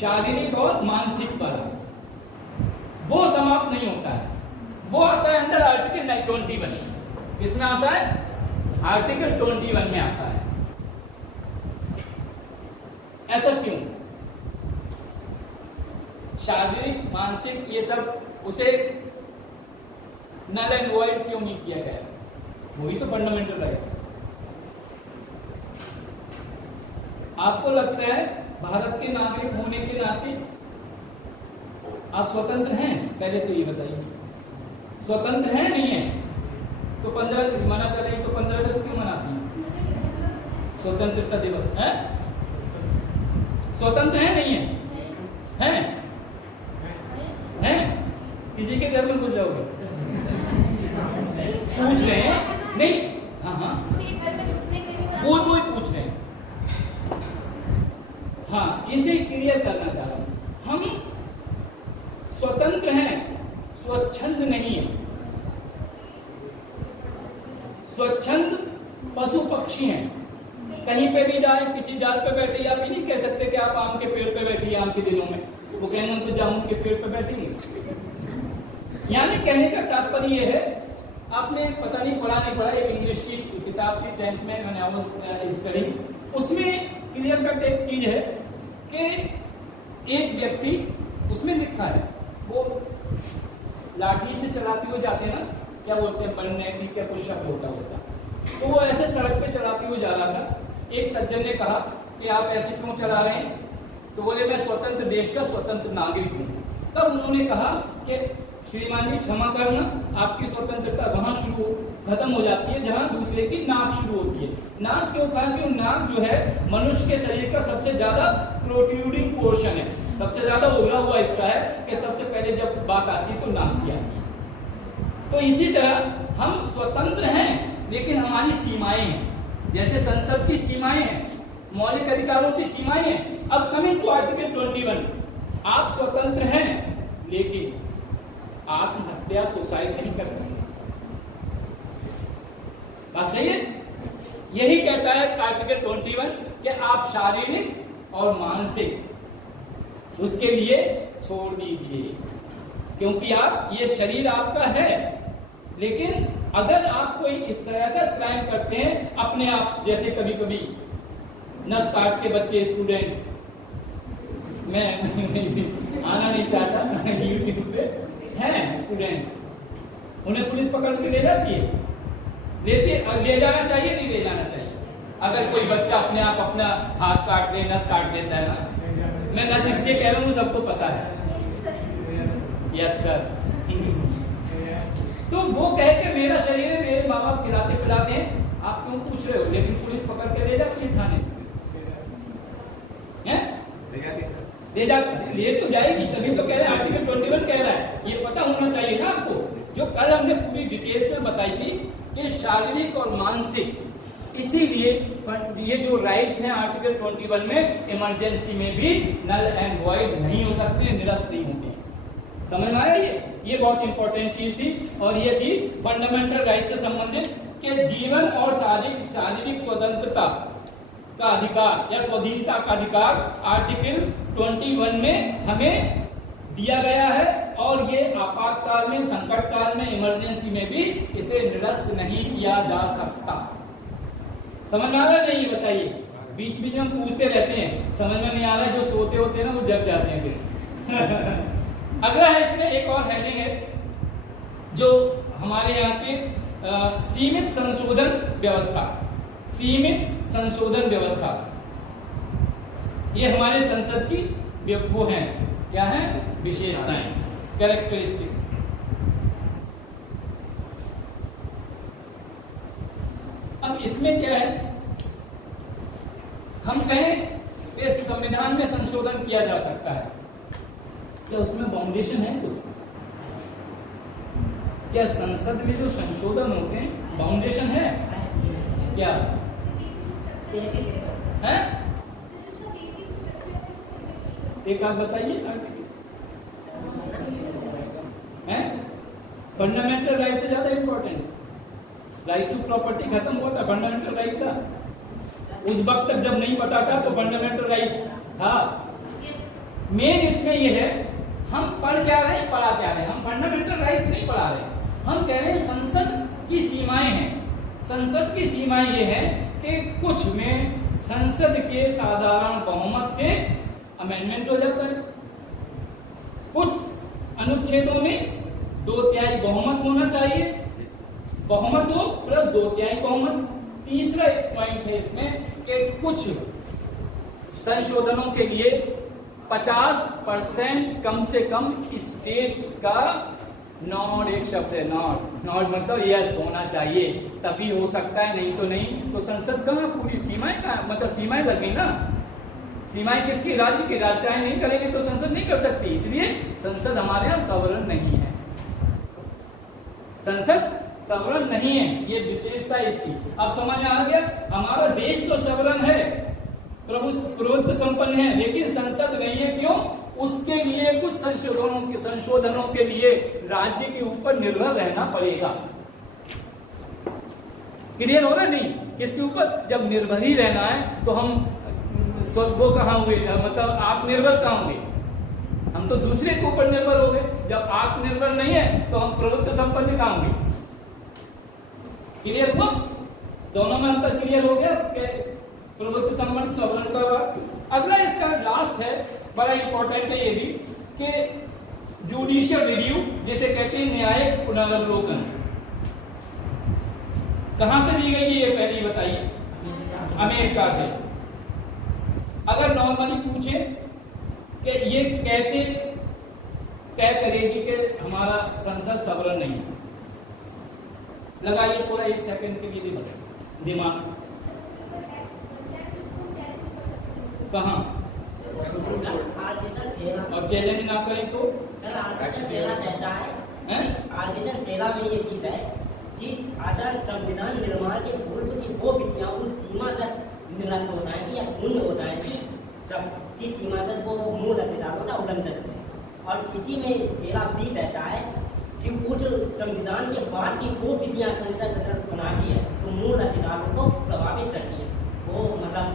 शारीरिक और मानसिक वाला, वो समाप्त नहीं होता है, वो आता है अंडर आर्टिकल 21। किसमें आता है? आर्टिकल 21 में आता है। ऐसा क्यों? शारीरिक मानसिक ये सब उसे नल एंड वॉइड क्यों नहीं किया गया? वही तो फंडामेंटल राइट्स। आपको लगता है भारत के नागरिक होने के नाते आप स्वतंत्र हैं? पहले तो ये बताइए, स्वतंत्र हैं नहीं है? तो 15 मना कर रहे हैं, तो 15 अगस्त क्यों मनाती हैं? स्वतंत्रता दिवस है? स्वतंत्र है नहीं है? हैं? हैं? किसी के घर में घुस जाओगे? पूछ रहे हैं नहीं? हाँ वो पूछ रहे हैं। हाँ, इसे क्लियर करना चाह रहा हूं। हम स्वतंत्र हैं, स्वच्छंद नहीं है। स्वच्छंद पशु पक्षी हैं, कहीं पे भी जाए, किसी डाल पे बैठे, आप ये नहीं कह सकते कि आप आम के पेड़ पे बैठिए आम के दिनों में, वो कहेंगे हम तो जामुन के पेड़ पे बैठेंगे। यानी कहने का तात्पर्य ये है, आपने पता नहीं पढ़ा नहीं पढ़ा, एक इंग्लिश की किताब थी 10th में, मैंने आई वाज स्टडी, उसमें क्लियर कट एक चीज है कि एक व्यक्ति, उसमें लिखा है, वो लाठी से चलाते हुए जाते हैं ना, क्या बोलते हैं, बनने की क्या कुछ शब्द होता है उसका, तो वो ऐसे सड़क पे चलाते हुए जा रहा था। एक सज्जन ने कहा कि आप ऐसे क्यों चला रहे हैं? तो बोले मैं स्वतंत्र देश का स्वतंत्र नागरिक हूँ। तब उन्होंने कहा कि श्रीमान जी क्षमा करना, आपकी स्वतंत्रता वहां खत्म हो जाती है जहां दूसरे की नाक शुरू होती है। नाक क्यों कहा? कि नाक जो है मनुष्य के शरीर का सबसे ज्यादा प्रोट्रूडिंग पोर्शन है, सबसे ज्यादा उभरा हुआ हिस्सा है, कि सबसे पहले जब बात आती है तो नाक की आती है। तो इसी तरह हम स्वतंत्र हैं, लेकिन हमारी सीमाएं हैं, जैसे संसद की सीमाएं हैं, मौलिक अधिकारों की सीमाएं हैं। अब कमिंग टू आर्टिकल 21, आप स्वतंत्र हैं लेकिन आत्महत्या सुसाइड नहीं कर सकते। बात सही है? यही कहता है आर्टिकल 21 कि आप शारीरिक और मानसिक उसके लिए छोड़ दीजिए, क्योंकि आप, ये शरीर आपका है, लेकिन अगर आप कोई इस तरह का क्राइम करते हैं अपने आप, जैसे कभी कभी नस काट के बच्चे, स्टूडेंट, मैं आना नहीं चाहता यूट्यूब पे हैं स्टूडेंट, उन्हें पुलिस पकड़ के ले जाती है, ले जाना चाहिए नहीं ले जाना चाहिए? अगर कोई बच्चा अपने आप अपना हाथ काट दे, नस काट देता है ना, मैं नस इसलिए कह रहा हूँ सबको पता है, यस सर, तो वो कहे कि मेरा शरीर है, मेरे माँ बाप खिलाते पिलाते हैं, आप क्यों पूछ रहे हो? लेकिन पुलिस पकड़ के ले जाती है थाने, ले तो जाएगी, तभी तो कह रहे हैं आर्टिकल 21 कह रहा है। ये पता होना चाहिए ना आपको, जो कल हमने पूरी डिटेल्स में बताई थी कि शारीरिक और मानसिक, इसीलिए ये जो राइट्स हैं आर्टिकल 21 में, इमरजेंसी में भी नल एंड वॉइड नहीं हो सकते, निरस्त नहीं होते। समझ में आया? ये बहुत इंपॉर्टेंट चीज थी, और ये थी फंडामेंटल राइट से संबंधित कि जीवन और शारीरिक स्वतंत्रता का अधिकार या स्वाधीनता का अधिकार आर्टिकल 21 में हमें दिया गया है, और ये आपातकाल में, संकट काल में, इमरजेंसी में भी इसे निरस्त नहीं किया जा सकता। समझ में आ रहा है नहीं? बताइए, बीच बीच में हम पूछते रहते हैं, समझ में नहीं आ रहा है, जो सोते होते हैं ना वो जग जाते हैं फिर। अगला है, इसमें एक और हेडिंग है जो हमारे यहाँ के सीमित संशोधन व्यवस्था, सीमित संशोधन व्यवस्था, ये हमारे संसद की वो हैं, क्या है? विशेषताएं, कैरेक्टरिस्टिक्स। अब इसमें क्या है, हम कहें कि संविधान में संशोधन किया जा सकता है, क्या उसमें बाउंडेशन है कुछ? क्या संसद में जो संशोधन होते हैं बाउंडेशन है क्या? है? एक बात बताइए, फंडामेंटल राइट से ज्यादा इंपॉर्टेंट, राइट टू प्रॉपर्टी खत्म हुआ था, फंडामेंटल राइट था, उस वक्त तक जब नहीं पता था तो फंडामेंटल राइट था। मेन इसमें ये है, हम पढ़ क्या रहे हैं, पढ़ा क्या रहे हैं, हम फंडामेंटल राइट्स नहीं पढ़ा रहे, हम कह रहे हैं संसद की सीमाएं हैं। संसद की सीमाएं ये है कि कुछ में संसद के साधारण बहुमत से अमेंडमेंट हो जाता है, कुछ अनुच्छेदों में 2/3 बहुमत होना चाहिए, बहुमत हो प्लस 2/3 बहुमत। तीसरा एक पॉइंट है इसमें कि कुछ संशोधनों के लिए 50% कम से कम स्टेट का नॉट, एक शब्द है नॉट मतलब यस होना चाहिए, तभी हो सकता है, नहीं तो नहीं। तो संसद कहाँ, पूरी सीमाएं कहाँ, मतलब सीमाएं लग गई ना, सीमाएं किसकी, राज्य की। राज्य नहीं करेंगे तो संसद नहीं कर सकती, इसलिए संसद हमारे यहाँ सॉवरेन नहीं है, संसद सॉवरेन नहीं है, ये विशेषता है इसकी। अब समझ में आ गया, हमारा देश तो सॉवरेन है, प्रभुत्व संपन्न है, लेकिन संसद नहीं है। क्यों? उसके लिए कुछ संशोधनों के लिए राज्य के ऊपर निर्भर रहना पड़ेगा। क्लियर हो रहा नहीं? किसके ऊपर? जब निर्भर ही रहना है तो हम वो कहाँ हुए, मतलब आत्मनिर्भर कहाँ होंगे, हम तो दूसरे के ऊपर निर्भर हो गए। जब आत्मनिर्भर नहीं है तो हम प्रभुत्व संपन्न कहाँ होंगे। क्लियर हुआ? दोनों में अंतर क्लियर हो गया, प्रभुत्व संपन्न सॉवरेन का बात। अगला इसका लास्ट है, बड़ा इंपॉर्टेंट है ये भी, कि जुडिशियल रिव्यू जिसे कहते हैं न्यायिक पुनरावलोकन, कहां से दी गई है ये पहले बताइए। अमेरिका से। अगर नॉर्मली पूछे कि ये कैसे तय करेगी कि हमारा संसद सॉवरेन नहीं, लगाइए थोड़ा 1 सेकंड के लिए दिमाग। कहाँ? और चैलेंज ना करें तो आर्टिकल 13 में ये चीज है कि अगर संविधान निर्माण के पूर्व की वो विधियां उस सीमा तक निरस्त हो जाएगी या पूर्ण हो जाएगी जिस सीमा तक वो मूल अधिकारों का उल्लंघन है। और इसी में 13B कहता है कि उस संविधान के बाद की वो विधियां संसद बनाती है तो मूल अधिकारों को प्रभावित करती है, वो मतलब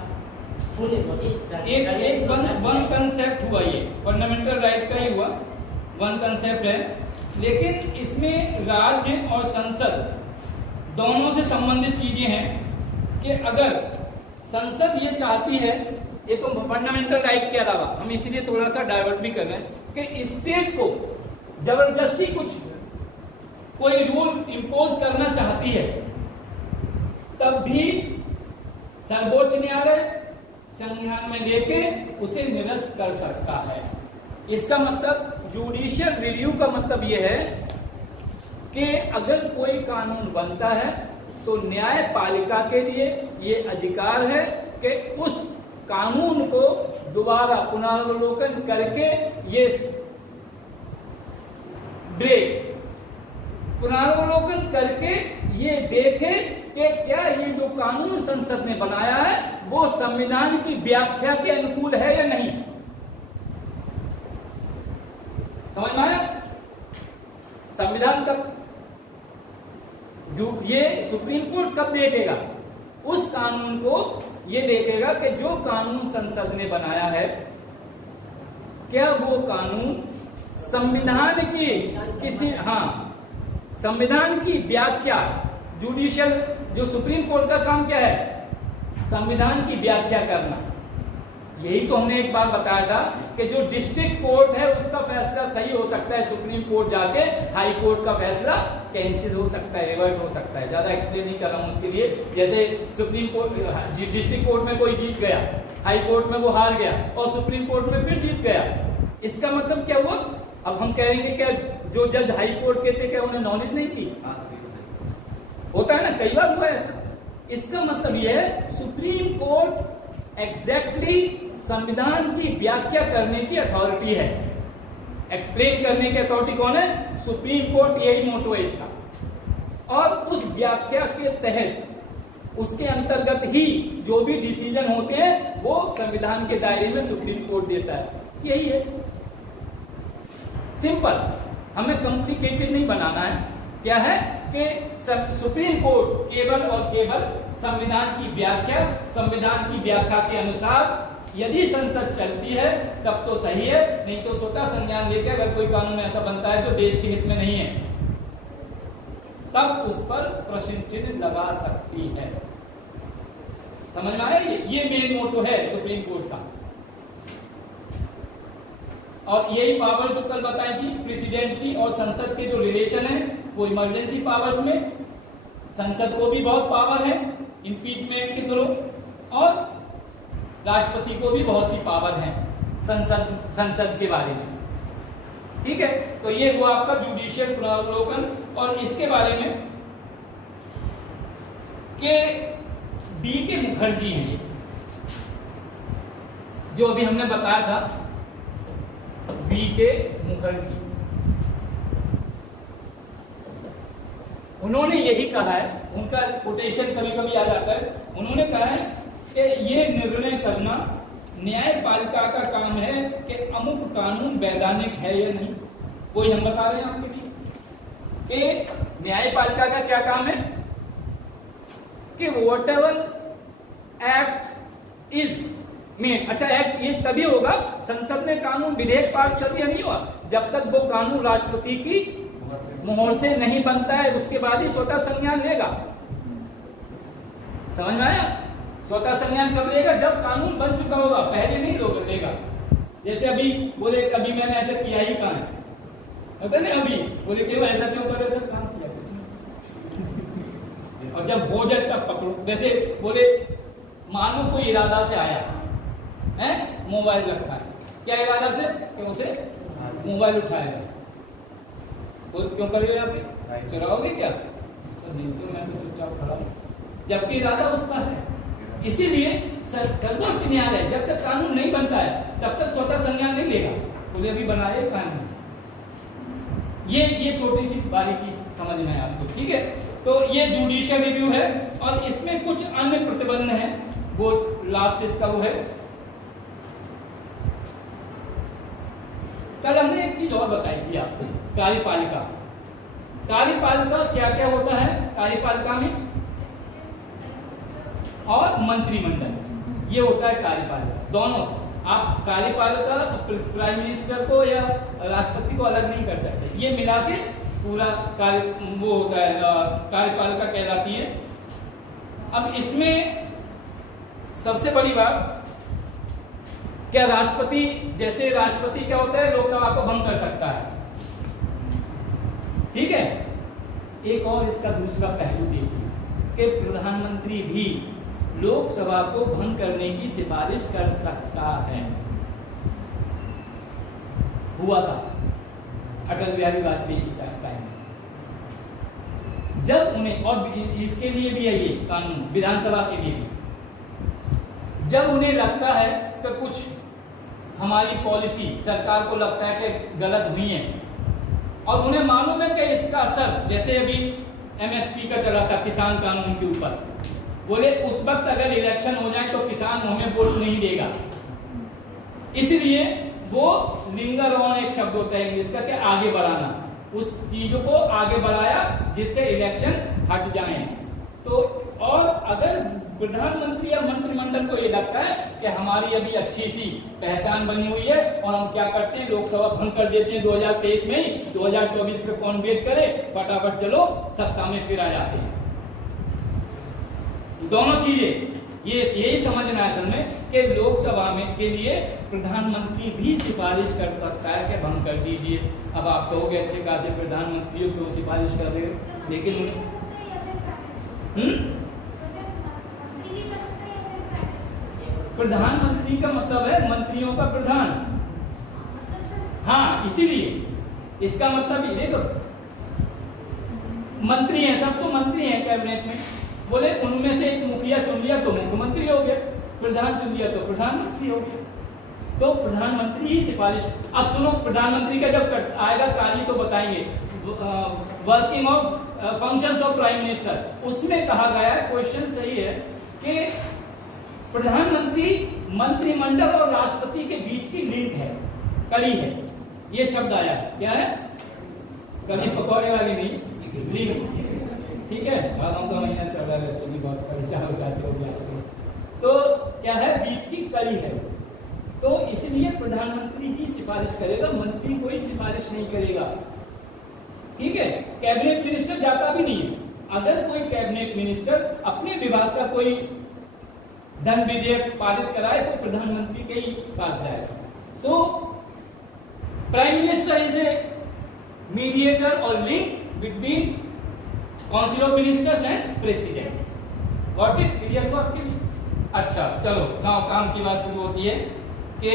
एक वन कंसेप्ट हुआ, ये फंडामेंटल राइट का ही हुआ, वन कंसेप्ट है। लेकिन इसमें राज्य और संसद दोनों से संबंधित चीजें हैं कि अगर संसद ये चाहती है, ये तो फंडामेंटल राइट के अलावा हम इसीलिए थोड़ा सा डाइवर्ट भी कर रहे हैं कि स्टेट को जबरदस्ती कुछ कोई रूल इंपोज करना चाहती है, तब भी सर्वोच्च न्यायालय संज्ञान में लेके उसे निरस्त कर सकता है। इसका मतलब जुडिशियल रिव्यू का मतलब यह है कि अगर कोई कानून बनता है तो न्यायपालिका के लिए ये अधिकार है कि उस कानून को दोबारा पुनरावलोकन करके ये पुनरावलोकन करके ये देखे कि क्या ये जो कानून संसद ने बनाया है वो संविधान की व्याख्या के अनुकूल है या नहीं। समझ में आया? संविधान कब जो ये सुप्रीम कोर्ट कब देखेगा? उस कानून को ये देखेगा कि जो कानून संसद ने बनाया है क्या वो कानून संविधान की किसी संविधान की व्याख्या, जुडिशियल जो सुप्रीम कोर्ट का काम क्या है? संविधान की व्याख्या करना। यही तो हमने एक बार बताया था कि जो डिस्ट्रिक्ट कोर्ट है उसका फैसला सही हो सकता है, सुप्रीम कोर्ट जाके हाई कोर्ट का फैसला कैंसिल हो सकता है, रिवर्ट हो सकता है। ज्यादा एक्सप्लेन नहीं कर रहा हूं उसके लिए। जैसे सुप्रीम कोर्ट डिस्ट्रिक्ट कोर्ट में कोई जीत गया, हाई कोर्ट में वो हार गया और सुप्रीम कोर्ट में फिर जीत गया, इसका मतलब क्या हुआ? अब हम कहेंगे क्या जो जज हाई कोर्ट के थे क्या उन्हें नॉलेज नहीं थी? होता है ना, कई बार हुआ ऐसा। इसका मतलब यह है सुप्रीम कोर्ट एग्जैक्टली संविधान की व्याख्या करने की अथॉरिटी है। एक्सप्लेन करने की अथॉरिटी कौन है? सुप्रीम कोर्ट, यही मोटो है इसका। और उस व्याख्या के तहत उसके अंतर्गत ही जो भी डिसीजन होते हैं वो संविधान के दायरे में सुप्रीम कोर्ट देता है। यही है, सिंपल। हमें कॉम्प्लिकेटेड नहीं बनाना है, क्या है कि सुप्रीम कोर्ट केवल और केवल संविधान की व्याख्या के अनुसार यदि संसद चलती है तब तो सही है, नहीं तो स्वतः संज्ञान लेके अगर कोई कानून ऐसा बनता है जो देश के हित में नहीं है तब उस पर प्रश्न चिन्ह लगा सकती है। समझ में आया? ये मेन मोटो है सुप्रीम कोर्ट का। और यही पावर जो कल बताई थी प्रेसिडेंट की और संसद के जो रिलेशन है वो इमरजेंसी पावर्स में संसद को भी बहुत पावर है इम्पीचमेंट के थ्रू और राष्ट्रपति को भी बहुत सी पावर है संसद के बारे में। ठीक है, तो ये वो आपका जुडिशियल पुनरावलोकन। और इसके बारे में के B.K. मुखर्जी हैं जो अभी हमने बताया था, B.K. मुखर्जी, उन्होंने यही कहा है, उनका कोटेशन कभी कभी आ जाता है, उन्होंने कहा है कि ये निर्णय करना न्यायपालिका का काम है कि अमुक कानून वैधानिक है या नहीं। कोई हम बता रहे हैं आपके लिए कि न्यायपालिका का क्या काम है कि what ever act is made. अच्छा, एक्ट ये तभी होगा, संसद में कानून विधेयक पास कर दिया नहीं हुआ जब तक वो कानून राष्ट्रपति की मोहर से नहीं बनता है, उसके बाद ही स्वतः संज्ञान लेगा। समझ में आया? स्वतः संज्ञान कब लेगा? जब कानून बन चुका होगा, पहले नहीं लोग लेगा। जैसे अभी बोले कभी मैंने ऐसा किया ही कहा है, होता है ना, अभी बोले क्यों ऐसा क्यों कर रहे सर, काम किया और जब हो जाए तब पकड़ो। वैसे बोले मानो कोई इरादा से आया है, मोबाइल रखा है, क्या इरादा से कि उसे मोबाइल उठाएगा, तो क्यों कर रहे हो आप, चुराओगे क्या? तो मैं तो चुपचाप खड़ा हूं, जबकि इरादा उसका है। इसीलिए सर्वोच्च न्यायालय जब तक कानून नहीं बनता है तब तक स्वतः संज्ञान नहीं लेगा। बोले अभी बनाए कानून, ये छोटी सी बारीकी समझ में है आपको। ठीक है, तो ये जुडिशियल रिव्यू है और इसमें कुछ अन्य प्रतिबंध हैं, वो लास्ट इसका वो है। कल हमने एक चीज और बताई थी आपको, कार्यपालिका। कार्यपालिका क्या क्या होता है कार्यपालिका में, और मंत्रिमंडल, ये होता है कार्यपालिका। दोनों आप कार्यपालिका प्राइम मिनिस्टर को या राष्ट्रपति को अलग नहीं कर सकते, ये मिला के पूरा कार्य वो होता है, कार्यपालिका कहलाती है। अब इसमें सबसे बड़ी बात क्या, राष्ट्रपति, जैसे राष्ट्रपति क्या होता है, लोकसभा को भंग कर सकता है। ठीक है, एक और इसका दूसरा पहलू देखिए कि प्रधानमंत्री भी लोकसभा को भंग करने की सिफारिश कर सकता है। हुआ था अटल बिहारी वाजपेयी की टाइम में, जब उन्हें, और इसके लिए भी है ये कानून, विधानसभा के लिए भी, जब उन्हें लगता है कि कुछ हमारी पॉलिसी सरकार को लगता है कि गलत हुई है और उन्हें मालूम है कि इसका असर, जैसे अभी MSP का चला था किसान कानून के ऊपर, बोले उस वक्त अगर इलेक्शन हो जाए तो किसान हमें वोट नहीं देगा, इसलिए वो लिंगर ऑन एक शब्द होता है इंग्लिश का, कि आगे बढ़ाना, उस चीजों को आगे बढ़ाया जिससे इलेक्शन हट जाए। तो और अगर प्रधानमंत्री या मंत्रिमंडल को ये लगता है कि हमारी अभी अच्छी सी पहचान बनी हुई है और हम क्या करते हैं, लोकसभा भंग कर देते हैं 2023 में ही, 2024 में कौन वेट करे, फटाफट चलो सत्ता में फिर आ जाते हैं। दोनों चीजें यही समझना है असल में कि लोकसभा में के लिए प्रधानमंत्री भी सिफारिश कर सकता है कि भंग कर दीजिए। अब आप कहोगे अच्छे खासे प्रधानमंत्रियों को सिफारिश कर रहे हो, लेकिन प्रधानमंत्री का मतलब है मंत्रियों का प्रधान। हाँ, इसीलिए इसका मतलब ये देखो, मंत्री हैं, सब तो मंत्री हैं कैबिनेट में, बोले उनमें से एक मुखिया चुन लिया तो मुख्यमंत्री हो गया, प्रधान चुन लिया तो प्रधानमंत्री हो गया। तो प्रधानमंत्री ही सिफारिश। अब सुनो, प्रधानमंत्री का जब आएगा कार्य तो बताएंगे, working of functions of prime minister, उसमें कहा गया है, क्वेश्चन सही है, कि प्रधानमंत्री मंत्रिमंडल और राष्ट्रपति के बीच की लिंक है, कड़ी है, ये शब्द आया है। क्या है? कड़ी पकौड़े वाली नहीं, ठीक है, बालों का महीना चल रहा है, वैसे भी बहुत परेशान हो जाते हो गया। तो क्या है, बीच की कड़ी है। तो इसलिए प्रधानमंत्री ही सिफारिश करेगा, मंत्री कोई सिफारिश नहीं करेगा। ठीक है, कैबिनेट मिनिस्टर जाता भी नहीं है। अगर कोई कैबिनेट मिनिस्टर अपने विभाग का कोई धन विधेयक पारित कराए तो प्रधानमंत्री के ही पास जाएगा। So prime minister is a mediator or link between council of ministers and president. Got it? Clear हुआ आपके लिए? अच्छा चलो, नाउ काम की बात शुरू होती है कि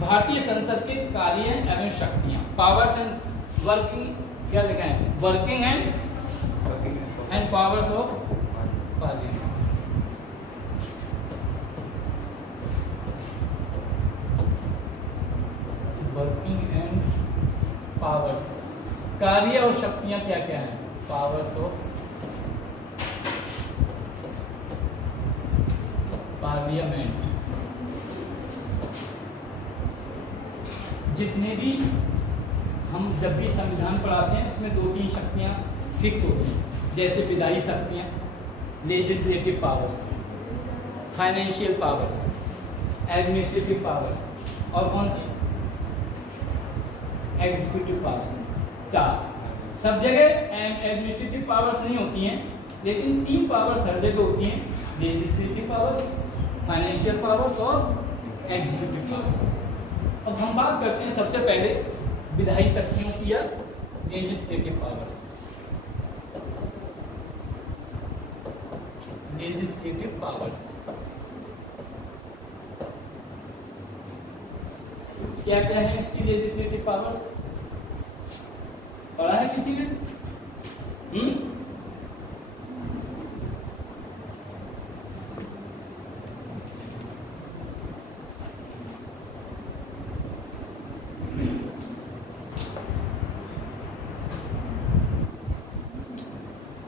भारतीय संसद के कार्य एवं शक्तियां, पावर्स एंड वर्किंग, क्या लिखा है, working and powers of parliament. Working and powers, कार्य और शक्तियां क्या क्या है? Powers of parliament. जितने भी हम जब भी संविधान पढ़ाते हैं उसमें 2-3 शक्तियां फिक्स होती हैं, जैसे विधायी शक्तियां, legislative powers, financial powers, administrative powers, और कौन सी? Executive powers. 4 सब जगह एडमिनिस्ट्रेटिव पावर्स नहीं होती हैं, लेकिन 3 पावर्स हर जगह होती हैं, लेजिस्लेटिव पावर्स, फाइनेंशियल पावर्स और एग्जीक्यूटिव पावर्स। अब हम बात करते हैं सबसे पहले विधायी शक्तियों की या लेजिस्लेटिव पावर्स। लेजिस्लेटिव पावर्स क्या क्या है इसकी? लेजिस्लेटिव पावर्स पढ़ा है किसी ने?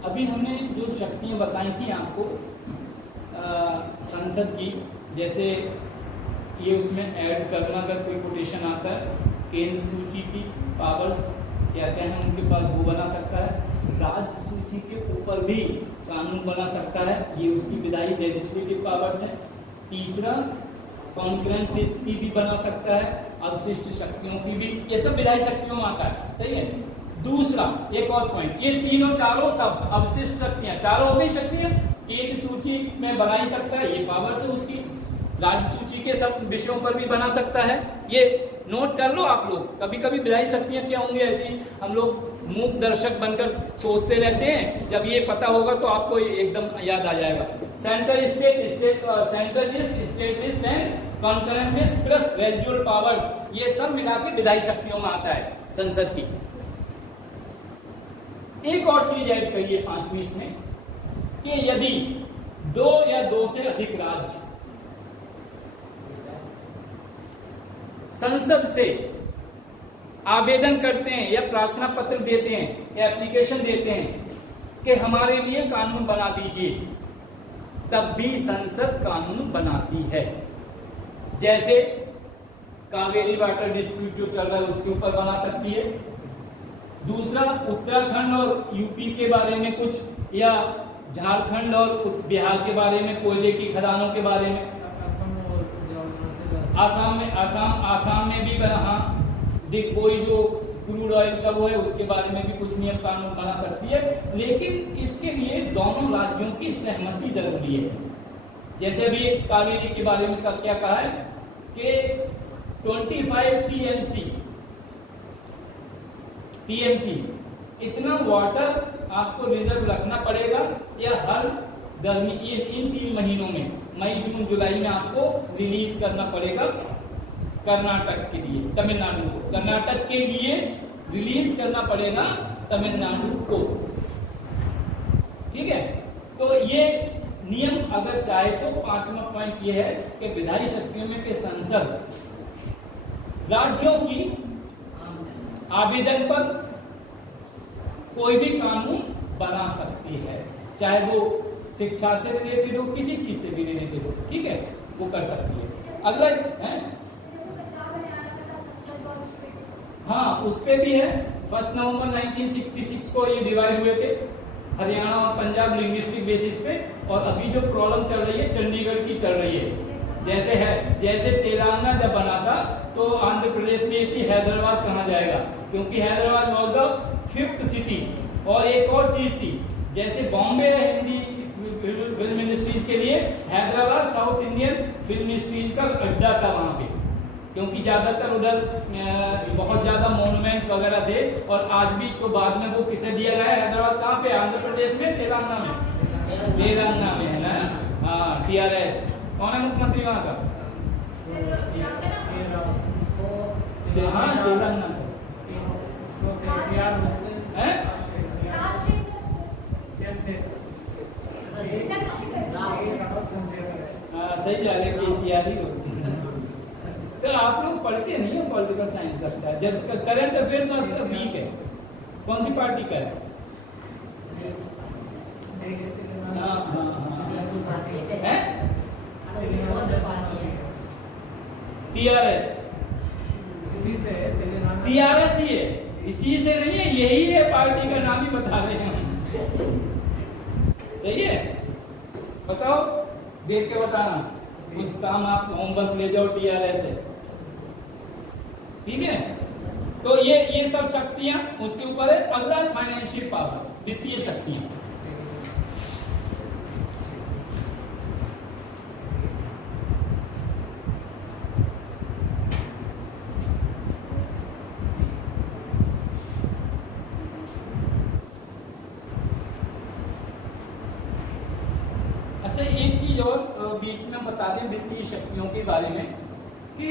अभी हमने जो शक्तियां बताई थी आपको संसद की, जैसे ये उसमें ऐड करना, अगर कोई कोटेशन आता है, केंद्र सूची की पावर्स क्या क्या है उनके पास, वो बना सकता है। राज्य सूची के ऊपर भी कानून बना सकता है, ये उसकी विधायी लेजिस्लेटिव पावर्स है। तीसरा, कॉन्करेंट लिस्ट की भी बना सकता है, अवशिष्ट शक्तियों की भी, ये सब विधायी शक्तियों में आता है। सही है। दूसरा एक और पॉइंट, ये तीनों चारों सब अवशिष्ट शक्तियां, चारों हो गई शक्तियां, केंद्र सूची में बना ही सकता है, ये पावर से उसकी, राज्य सूची के सब विषयों पर भी बना सकता है। ये नोट कर लो आप लोग। कभी कभी विधायी शक्तियां क्या होंगी, ऐसी हम लोग मूक दर्शक बनकर सोचते रहते हैं, जब ये पता होगा तो आपको एकदम याद आ जाएगा। Central central list, state list and concurrent list plus residual powers, ये सब मिला के विधायी शक्तियों में आता है संसद की। एक और चीज ऐड करिए 5वीं इसमें, कि यदि 2 या 2 से अधिक राज्य संसद से आवेदन करते हैं या प्रार्थना पत्र देते हैं या एप्लीकेशन देते हैं कि हमारे लिए कानून बना दीजिए, तब भी संसद कानून बनाती है। जैसे कावेरी वाटर डिस्प्यूट जो चल रहा है उसके ऊपर बना सकती है। दूसरा, उत्तराखंड और यूपी के बारे में कुछ, या झारखंड और बिहार के बारे में, कोयले की खदानों के बारे में, आसाम में भी बना, हाँ, कोई जो क्रूड ऑयल का वो है उसके बारे में भी कुछ नियम कानून बना सकती है, लेकिन इसके लिए दोनों राज्यों की सहमति जरूरी है। जैसे अभी कावेरी के बारे में क्या कहा है कि 25 टीएमसी इतना वाटर आपको रिजर्व रखना पड़ेगा, या हर गर्मी इन 3 महीनों में, मई जून जुलाई में आपको रिलीज करना पड़ेगा कर्नाटक के लिए, तमिलनाडु को, कर्नाटक के लिए रिलीज करना पड़ेगा तमिलनाडु को। ठीक है, तो ये नियम अगर चाहे तो 5वां पॉइंट ये है कि विधायी शक्तियों में के संसद राज्यों की आवेदन पर कोई भी कानून बना सकती है, चाहे वो शिक्षा से रिलेटेड हो, किसी चीज से भी रिलेटेड हो। ठीक है, वो कर सकती है। अगला है हाँ उस पे भी है। 1 नवंबर 1966 को ये डिवाइड हुए थे हरियाणा और पंजाब लिंग्विस्टिक बेसिस पे, और अभी जो प्रॉब्लम चल रही है चंडीगढ़ की चल रही है। जैसे तेलंगाना जब बना था तो आंध्र प्रदेश में थी हैदराबाद कहाँ जाएगा, क्योंकि Hyderabad was the 5th city. और एक और चीज थी, जैसे बॉम्बे है हिंदी फिल्म इंडस्ट्रीज के लिए, Hyderabad south Indian film industries का अड्डा था वहां पे, क्योंकि ज्यादातर उधर बहुत ज्यादा मॉन्यूमेंट्स वगैरह थे। और आज भी तो बाद में वो किसे दिया गया है, हैदराबाद कहाँ पे, आंध्र प्रदेश में, तेलंगाना में, तेलंगाना में है ना। हाँ TRS कौन है मुख्यमंत्री वहां का? हाँ तेलंगाना है। सही जा रहे KCR ही होते हैं। तो आप लोग पढ़ते नहीं हो पॉलिटिकल साइंस लगता है, जब करंट अफेयर्स में उसका वीक है। कौन सी पार्टी का है? TRS TRS ही है, इसी से नहीं है, यही है पार्टी का नाम ही बता रहे हैं। सही है, बताओ देख के बताना, उस काम आप होमवर्क ले जाओ, TRS है, ठीक है। तो ये सब शक्तियां उसके ऊपर है। अगला फाइनेंशियल पावर्स, वित्तीय शक्तियां। अच्छा एक चीज और बीच में बता दें वित्तीय शक्तियों के बारे में, कि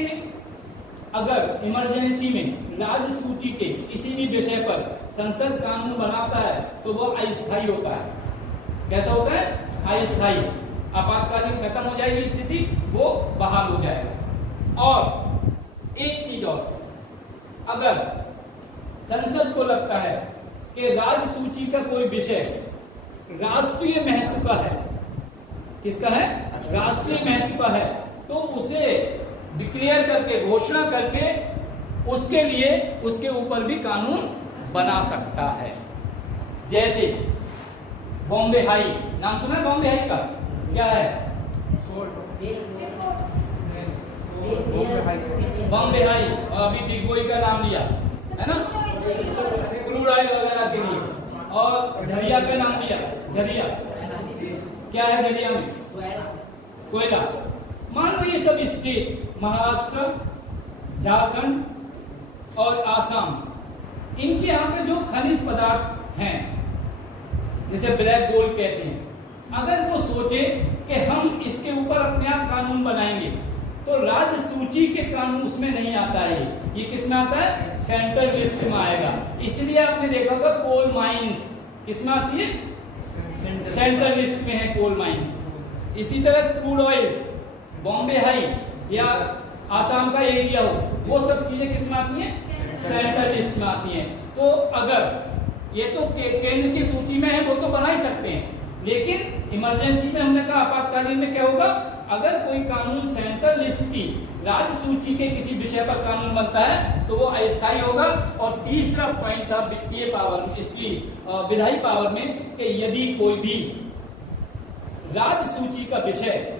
अगर इमरजेंसी में राज्य सूची के किसी भी विषय पर संसद कानून बनाता है तो वह अस्थायी होता है। कैसा होता है? अस्थायी। आपातकालीन खत्म हो जाएगी स्थिति, वो बहाल हो जाएगा। और एक चीज और, अगर संसद को लगता है कि राज्य सूची का कोई विषय राष्ट्रीय महत्व का है, किसका है? राष्ट्रीय महत्व का है, तो उसे डिक्लेयर करके, घोषणा करके उसके लिए उसके ऊपर भी कानून बना सकता है। जैसे बॉम्बे हाई, नाम सुना है बॉम्बे हाई का? क्या है? बॉम्बे हाई, और अभी दिग्विजय का नाम लिया है ना, क्रूड ऑयल वगैरह के लिए, और झरिया का नाम लिया। झरिया क्या है? झरिया में कोयला। मान लो ये सब स्टेट, महाराष्ट्र, झारखंड और आसाम, इनके यहाँ पे जो खनिज पदार्थ हैं, जिसे ब्लैक गोल्ड कहते हैं, अगर वो सोचे कि हम इसके ऊपर अपने आप कानून बनाएंगे, तो राज्य सूची के कानून उसमें नहीं आता है। ये किस में आता है? सेंट्रल लिस्ट में आएगा। इसलिए आपने देखा होगा कोल माइंस किस में आती है? सेंट्रल लिस्ट में है कोल माइंस। इसी तरह क्रूड ऑयल्स, बॉम्बे हाई या आसाम का एरिया हो, वो सब चीजें किस में आती हैं? सेंट्रल लिस्ट में आती हैं। तो अगर ये तो केंद्र की सूची में है, वो तो बना ही सकते हैं, लेकिन इमरजेंसी में हमने कहा आपातकालीन में क्या होगा, अगर कोई कानून सेंट्रल लिस्ट की राज्य सूची के किसी विषय पर कानून बनता है तो वो अस्थायी होगा। और तीसरा पॉइंट था वित्तीय पावर, इसकी विधायी पावर में, कि यदि कोई भी राज्य सूची का विषय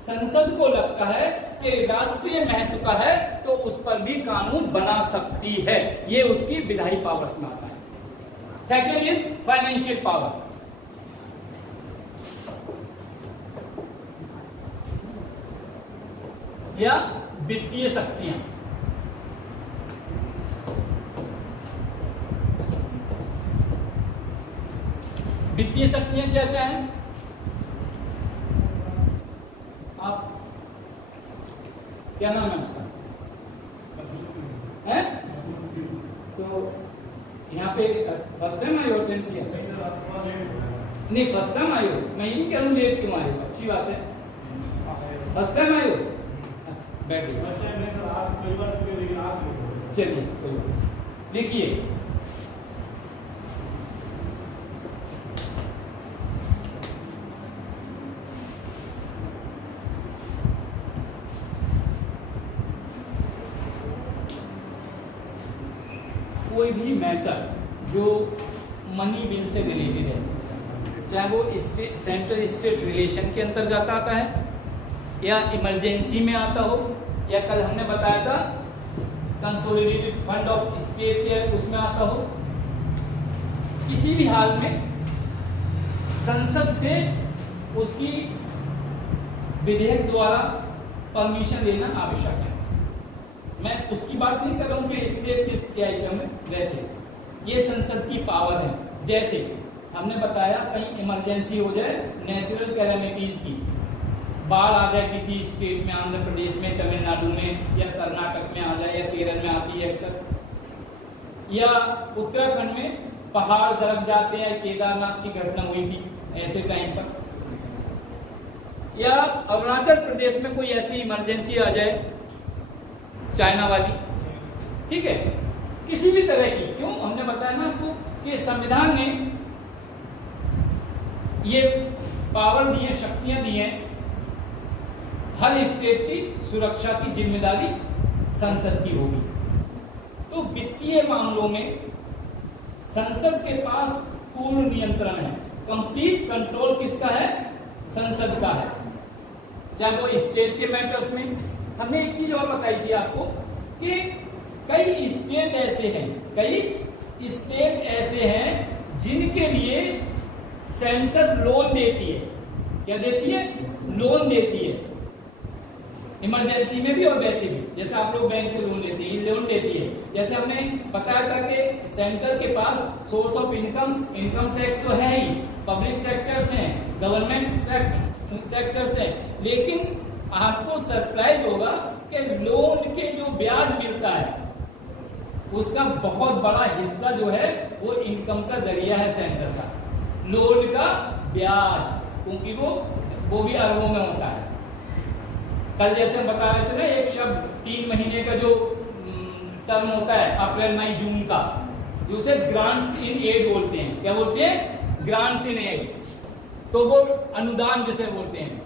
संसद को लगता है कि राष्ट्रीय महत्व का है, तो उस पर भी कानून बना सकती है। ये उसकी विधायी पावर्स में आता है। Second is financial power. या वित्तीय शक्तियां। वित्तीय शक्तियां क्या क्या है? आप क्या नाम है आपका? है? तो यहाँ पे फर्स्ट टाइम आए हो? अटेंड किया? नहीं फर्स्ट टाइम आए हो, मैं ये नहीं कह रहा हूँ लेट क्यों आए हो, अच्छी बात है। फर्स्ट टाइम आए हो, अच्छा बैठिए। चलिए लिखिए। भी मैटर जो मनी बिल से रिलेटेड है, चाहे वो सेंट्रल स्टेट रिलेशन के अंतर्गत आता है या इमरजेंसी में आता हो, या कल हमने बताया था कंसोलिडेटेड फंड ऑफ स्टेट के उसमें आता हो, किसी भी हाल में संसद से उसकी विधेयक द्वारा परमिशन लेना आवश्यक है। मैं उसकी बात नहीं कर रहा हूं कि स्टेट किस आइटम में, वैसे ये संसद की पावर है। जैसे हमने बताया कहीं इमरजेंसी हो जाए, नेचुरल कैलेमिटीज की, बाढ़ आ जाए किसी स्टेट में, आंध्र प्रदेश में, तमिलनाडु में या कर्नाटक में आ जाए या केरल में आती है अक्सर, या उत्तराखंड में पहाड़ दरक जाते हैं, केदारनाथ की घटना हुई थी ऐसे टाइम पर, या अरुणाचल प्रदेश में कोई ऐसी इमरजेंसी आ जाए चाइना वाली, ठीक है, किसी भी तरह की। क्यों? हमने बताया ना आपको कि संविधान ने ये पावर दी है, शक्तियां दी हैं, हर स्टेट की सुरक्षा की जिम्मेदारी संसद की होगी। तो वित्तीय मामलों में संसद के पास पूर्ण नियंत्रण है, कंप्लीट कंट्रोल किसका है? संसद का है, चाहे वो स्टेट के मैटर्स में। हमने एक चीज और बताई थी आपको कि कई स्टेट ऐसे हैं जिनके लिए सेंटर लोन देती है। क्या देती है? लोन देती है, इमरजेंसी में भी और वैसे भी। जैसे आप लोग बैंक से लोन लेते हैं, लोन देती है। जैसे हमने बताया था कि सेंटर के पास सोर्स ऑफ इनकम टैक्स तो है ही, पब्लिक सेक्टर्स हैं, गवर्नमेंट सेक्टर्स हैं, लेकिन आपको सरप्राइज होगा कि लोन के जो ब्याज मिलता है उसका बहुत बड़ा हिस्सा जो है वो इनकम का जरिया है सेंटर का, लोन का ब्याज, क्योंकि वो भी अरबों में होता है। कल जैसे हम बता रहे थे ना, एक शब्द 3 महीने का जो टर्म होता है अप्रैल मई जून का, जो उसे ग्रांट्स इन एड बोलते हैं। क्या बोलते हैं? Grants in aid. तो वो अनुदान जिसे बोलते हैं,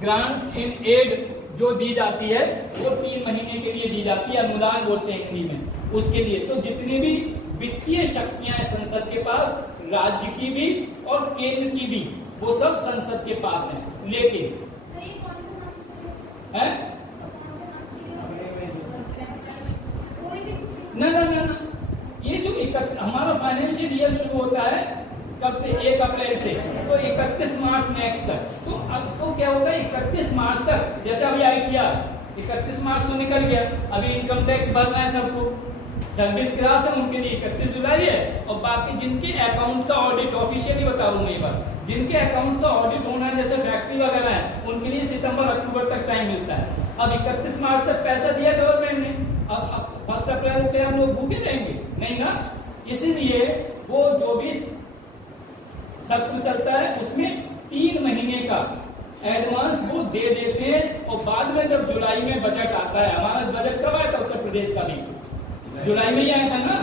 ग्रांट्स इन एड जो दी जाती है वो 3 महीने के लिए दी जाती है, अनुदान बोलते हैं हिंदी में उसके लिए। तो जितनी भी वित्तीय शक्तियां हैं संसद के पास, राज्य की भी और केंद्र की भी, वो सब संसद के पास है। लेकिन है ना, ये जो हमारा फाइनेंशियल ईयर शुरू होता है कब से? 1 अप्रैल से, तो 31 मार्च नेक्स्ट तक। तो अब तो क्या होगा 31 मार्च तक, जैसे अभी ITR 31 मार्च तो निकल गया, अभी इनकम टैक्स भरना है सबको, सर्विस क्लास है उनके लिए 31 जुलाई है, और बाकी जिनके अकाउंट का ऑडिट, ऑफिशियली बता रहा हूं मैं बात, जिनके अकाउंट्स का ऑडिट होना है जैसे फैक्ट्री वगैरह है, उनके लिए सितंबर अक्टूबर तक टाइम मिलता है। अब 31 मार्च तक पैसा दिया गवर्नमेंट ने, अब 1 अप्रैल पे हम लोग भूखे रहेंगे? नहीं ना। इसीलिए वो जो भी सत्र चलता है उसमें 3 महीने का एडवांस वो दे देते हैं, और बाद में जब जुलाई में बजट आता है, हमारा बजट कब आया था उत्तर प्रदेश का भी जुलाई में ही आया था ना,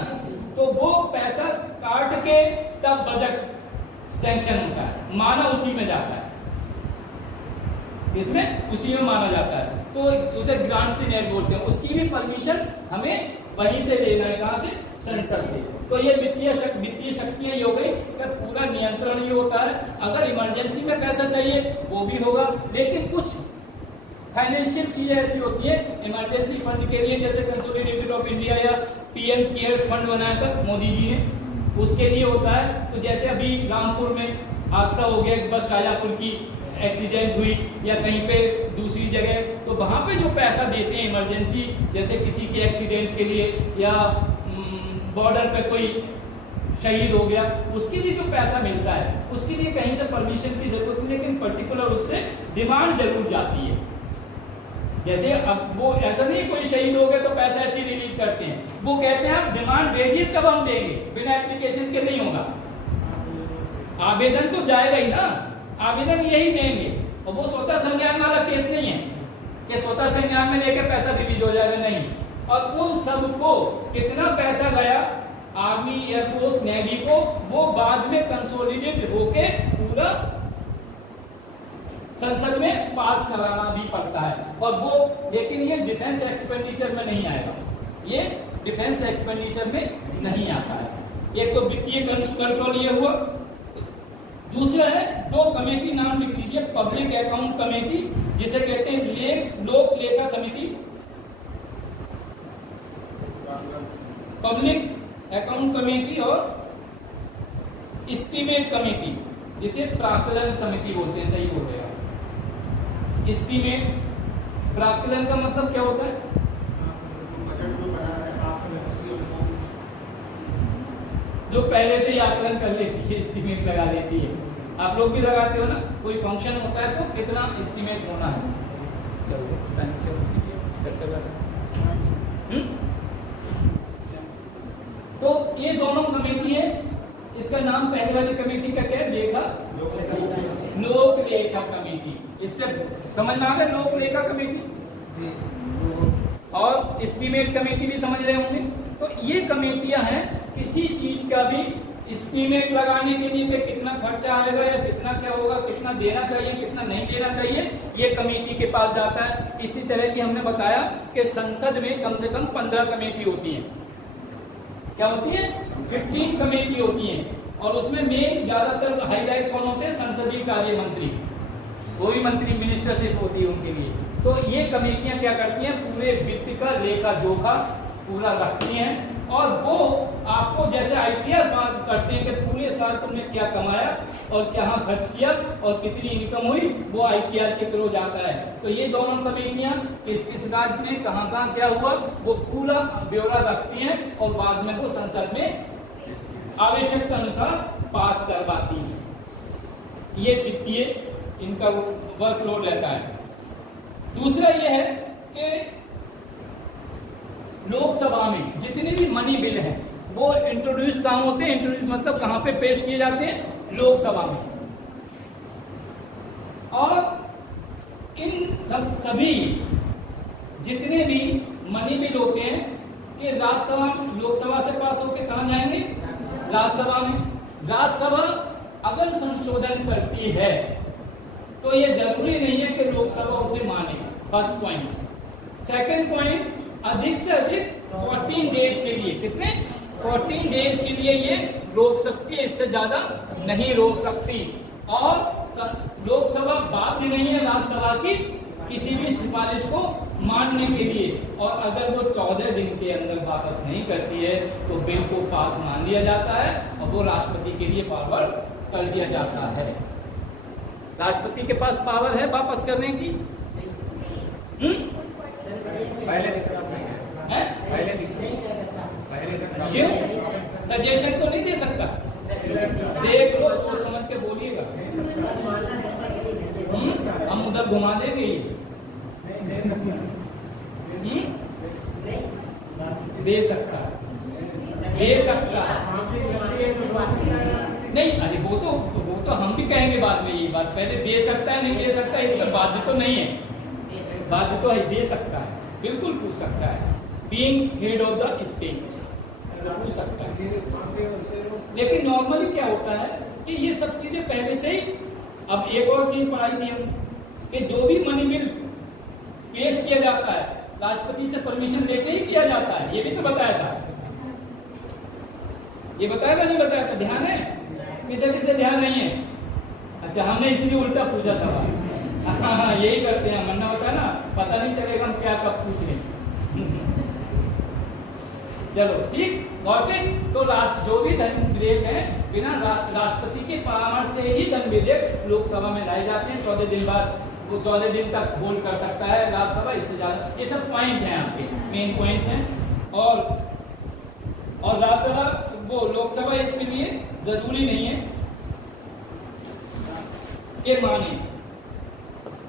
तो वो पैसा काट के तब बजट सैंक्शन होता है, माना उसी में जाता है, इसमें उसी में माना जाता है, तो उसे ग्रांट्स इन एड बोलते हैं। उसकी भी परमिशन हमें वहीं से लेना है, कहां से? संसद से। तो ये वित्तीय शक्तियां ये हो गई, पूरा नियंत्रण ये होता है। अगर इमरजेंसी में पैसा चाहिए वो भी होगा, लेकिन कुछ फाइनेंशियल चीजें ऐसी होती है इमरजेंसी फंड के लिए, जैसे कंसोलिडेटेड ऑफ इंडिया या PM केयर्स फंड बनाया था मोदी जी ने, उसके लिए होता है। तो जैसे अभी रामपुर में हादसा हो गया, बस शाजापुर की एक्सीडेंट हुई या कहीं पे दूसरी जगह, तो वहां पे जो पैसा देते हैं इमरजेंसी, जैसे किसी के एक्सीडेंट के लिए या बॉर्डर पे कोई शहीद हो गया, उसके लिए जो पैसा मिलता है उसके लिए कहीं से परमिशन की जरूरत नहीं, लेकिन पर्टिकुलर उससे डिमांड जरूर जाती है। जैसे अब वो ऐसा नहीं कोई शहीद हो गया तो पैसा ऐसे ही रिलीज करते हैं, वो कहते हैं आप डिमांड भेजिए तब हम देंगे, बिना एप्लीकेशन के नहीं होगा। आवेदन तो जाएगा ही ना, आवेदन यही देंगे, और वो स्वतः संज्ञान वाला केस नहीं है कि स्वतः संज्ञान में लेके पैसा रिलीज हो जाएगा, नहीं। और उन सबको कितना पैसा गया आर्मी, एयरफोर्स, नेवी को, वो बाद में कंसोलिडेट होके पूरा संसद में पास कराना भी पड़ता है, और वो, लेकिन ये डिफेंस एक्सपेंडिचर में नहीं आएगा, ये डिफेंस एक्सपेंडिचर में नहीं आता है। एक तो वित्तीय कंट्रोल ये हुआ। दूसरा है, दो कमेटी नाम लिख लीजिए, पब्लिक अकाउंट कमेटी जिसे कहते हैं लोक लेखा समिति, पब्लिक अकाउंट कमेटी, और एस्टीमेट कमेटी जिसे प्राक्कलन समिति बोलते हैं। सही बोल रहे हैं। एस्टीमेट, प्राक्कलन का मतलब क्या होता है? जो पहले से ही आकलन कर लेती है, एस्टीमेट लगा लेती है। आप लोग भी लगाते हो ना, कोई फंक्शन होता है तो कितना एस्टीमेट होना है। तो ये दोनों कमेटी है। इसका नाम पहले वाली कमेटी का क्या है? लोक लेखा कमेटी। इससे समझ में आ गया, लोक लेखा कमेटी। और एस्टीमेट कमेटी भी समझ रहे होंगे। तो ये कमेटियां हैं, किसी चीज का भी एस्टीमेट लगाने के लिए कि कितना खर्चा आएगा या कितना क्या होगा, कितना देना चाहिए, कितना नहीं देना चाहिए, ये कमेटी के पास जाता है। इसी तरह की हमने बताया कि संसद में कम से कम 15 कमेटी होती है। क्या होती है? 15 कमेटी होती है। और उसमें मेन ज्यादातर हाईलाइट कौन होते हैं? संसदीय कार्य मंत्री, वो भी मंत्री मिनिस्टरशिप होती है उनके लिए। तो ये कमेटियां क्या करती हैं? पूरे वित्त का लेखा जोखा पूरा रखती हैं, और वो आपको जैसे आईटीआर बात करते हैं कि पूरे साल तुमने क्या कमाया और कहाँ खर्च किया और कितनी इनकम हुई, वो आईटीआर के थ्रू जाता है। तो ये दोनों कमेटियां किस राज्य में कहाँ क्या हुआ वो पूरा ब्यौरा रखती हैं, और बाद में वो संसद में आवश्यकता अनुसार पास करवाती है। ये वित्तीय इनका वर्कलोड रहता है। दूसरा ये है कि लोकसभा में जितने भी मनी बिल हैं वो इंट्रोड्यूस कहाँ होते हैं? इंट्रोड्यूस मतलब कहाँ पे पेश किए जाते हैं? लोकसभा में। और इन सभी जितने भी मनी बिल होते हैं कि राज्यसभा, लोकसभा से पास होकर कहाँ जाएंगे? राज्यसभा में। राज्यसभा अगर संशोधन करती है तो ये जरूरी नहीं है कि लोकसभा उसे माने। First point. सेकंड पॉइंट, अधिक से अधिक 14 डेज के लिए, कितने? 14 डेज के लिए ये रोक सकती है, इससे ज्यादा नहीं रोक सकती। और लोकसभा बाध्य नहीं है राज्यसभा की किसी भी सिफारिश को मानने के लिए। और अगर वो 14 दिन के अंदर वापस नहीं करती है तो बिल को पास मान लिया जाता है और वो राष्ट्रपति के लिए फॉरवर्ड कर दिया जाता है। राष्ट्रपति के पास पावर है वापस करने की? क्यों? सजेशन तो नहीं दे सकता? देख लो, सोच समझ के बोलिएगा। हम उधर घुमा देंगे। दे सकता, दे सकता नहीं। अरे वो तो हम भी कहेंगे बाद में ये बात। पहले दे सकता है नहीं दे सकता इस पर बाध्य तो नहीं है, बाध्य तो है, दे सकता है, बिल्कुल पूछ सकता है। Being head of the state पूछ सकता है। लेकिन नॉर्मली क्या होता है कि ये सब चीजें पहले से ही। अब एक और चीज पढ़ाई थी हम कि जो भी मनी बिल पेश किया जाता है राष्ट्रपति से परमिशन लेके ही किया जाता है। ये भी तो बताया था। ये बताया था नहीं बताया था? ध्यान है? किसे ध्यान नहीं है? अच्छा, हमने इसलिए उल्टा पूछा सवाल। हाँ, यही करते हैं। मन्ना होता है ना, पता नहीं चलेगा हम क्या कब पूछ रहे। चलो ठीक, गॉट इट। तो जो भी धन विधेयक है बिना राष्ट्रपति के परामर्श से ही धन विधेयक लोकसभा में लाए जाते हैं। 14 दिन बाद वो 14 दिन तक होल्ड कर सकता है राज्यसभा, इससे ज्यादा। ये सब पॉइंट हैं आपके, मेन पॉइंट हैं। और राज्यसभा वो लोकसभा इसके लिए जरूरी नहीं है कि माने।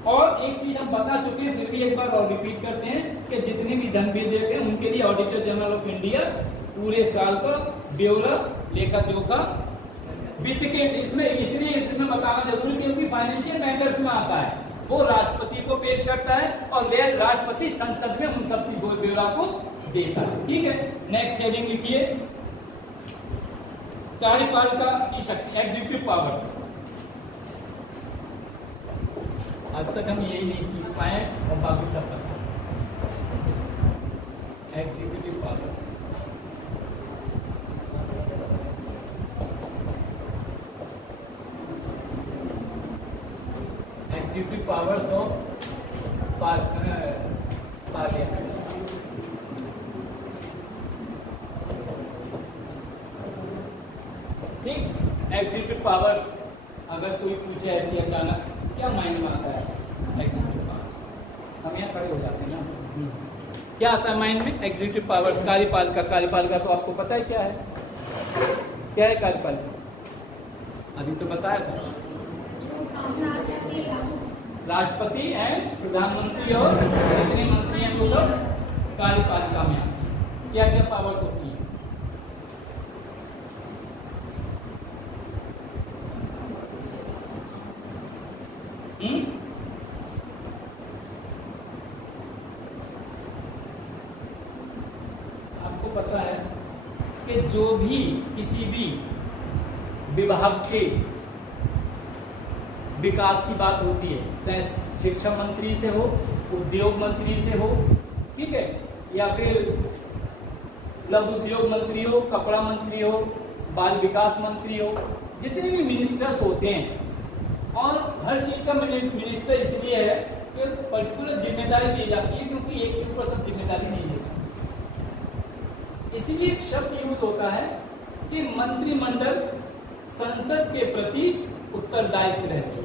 और एक चीज हम बता चुके हैं, फिर भी एक बार और रिपीट करते हैं कि जितने भी धन विधेयक हैं उनके लिए ऑडिटर जनरल ऑफ इंडिया पूरे साल का ब्यौरा लेखा जोखा वित्त के इसमें बताना जरूरी क्योंकि फाइनेंशियल मैटर्स में आता है। वो राष्ट्रपति को पेश करता है और राष्ट्रपति संसद में उन सब चीजों ब्यौरा को देता है। ठीक है, नेक्स्ट हेडिंग लिखिए, कार्यपालिका की शक्ति, एग्जीक्यूटिव पावर्स। आज तक हम यही नहीं सीख पाए और बाकी सब पता। Executive powers executive powers of parliament. ठीक, एग्जीक्यूटिव पावर्स अगर कोई पूछे ऐसी अचानक क्या माइंड में आता है एग्जीक्यूटिव पावर्स, हम यहाँ खड़े हो जाते हैं ना, क्या आता है माइंड में एग्जीक्यूटिव पावर्स? कार्यपालिका। कार्यपालिका तो आपको पता है क्या है, क्या है कार्यपालिका? अभी तो बताया था, राष्ट्रपति एंड प्रधानमंत्री और जितने मंत्री हैं वो सब कार्यपालिका में आते हैं। क्या क्या पावर्स होती है? आपको पता है कि जो भी किसी भी विभाग के विकास की बात होती है, चाहे शिक्षा मंत्री से हो, उद्योग मंत्री से हो, ठीक है, या फिर लघु उद्योग मंत्री हो, कपड़ा मंत्री हो, बाल विकास मंत्री हो, जितने भी मिनिस्टर्स होते हैं, और हर चीज का मिनिस्टर इसलिए है कि पर्टिकुलर जिम्मेदारी दी जाती है, क्योंकि एक के ऊपर सब जिम्मेदारी नहीं दे सकती। इसलिए एक शब्द यूज होता है कि मंत्रिमंडल संसद के प्रति उत्तरदायी रहती है,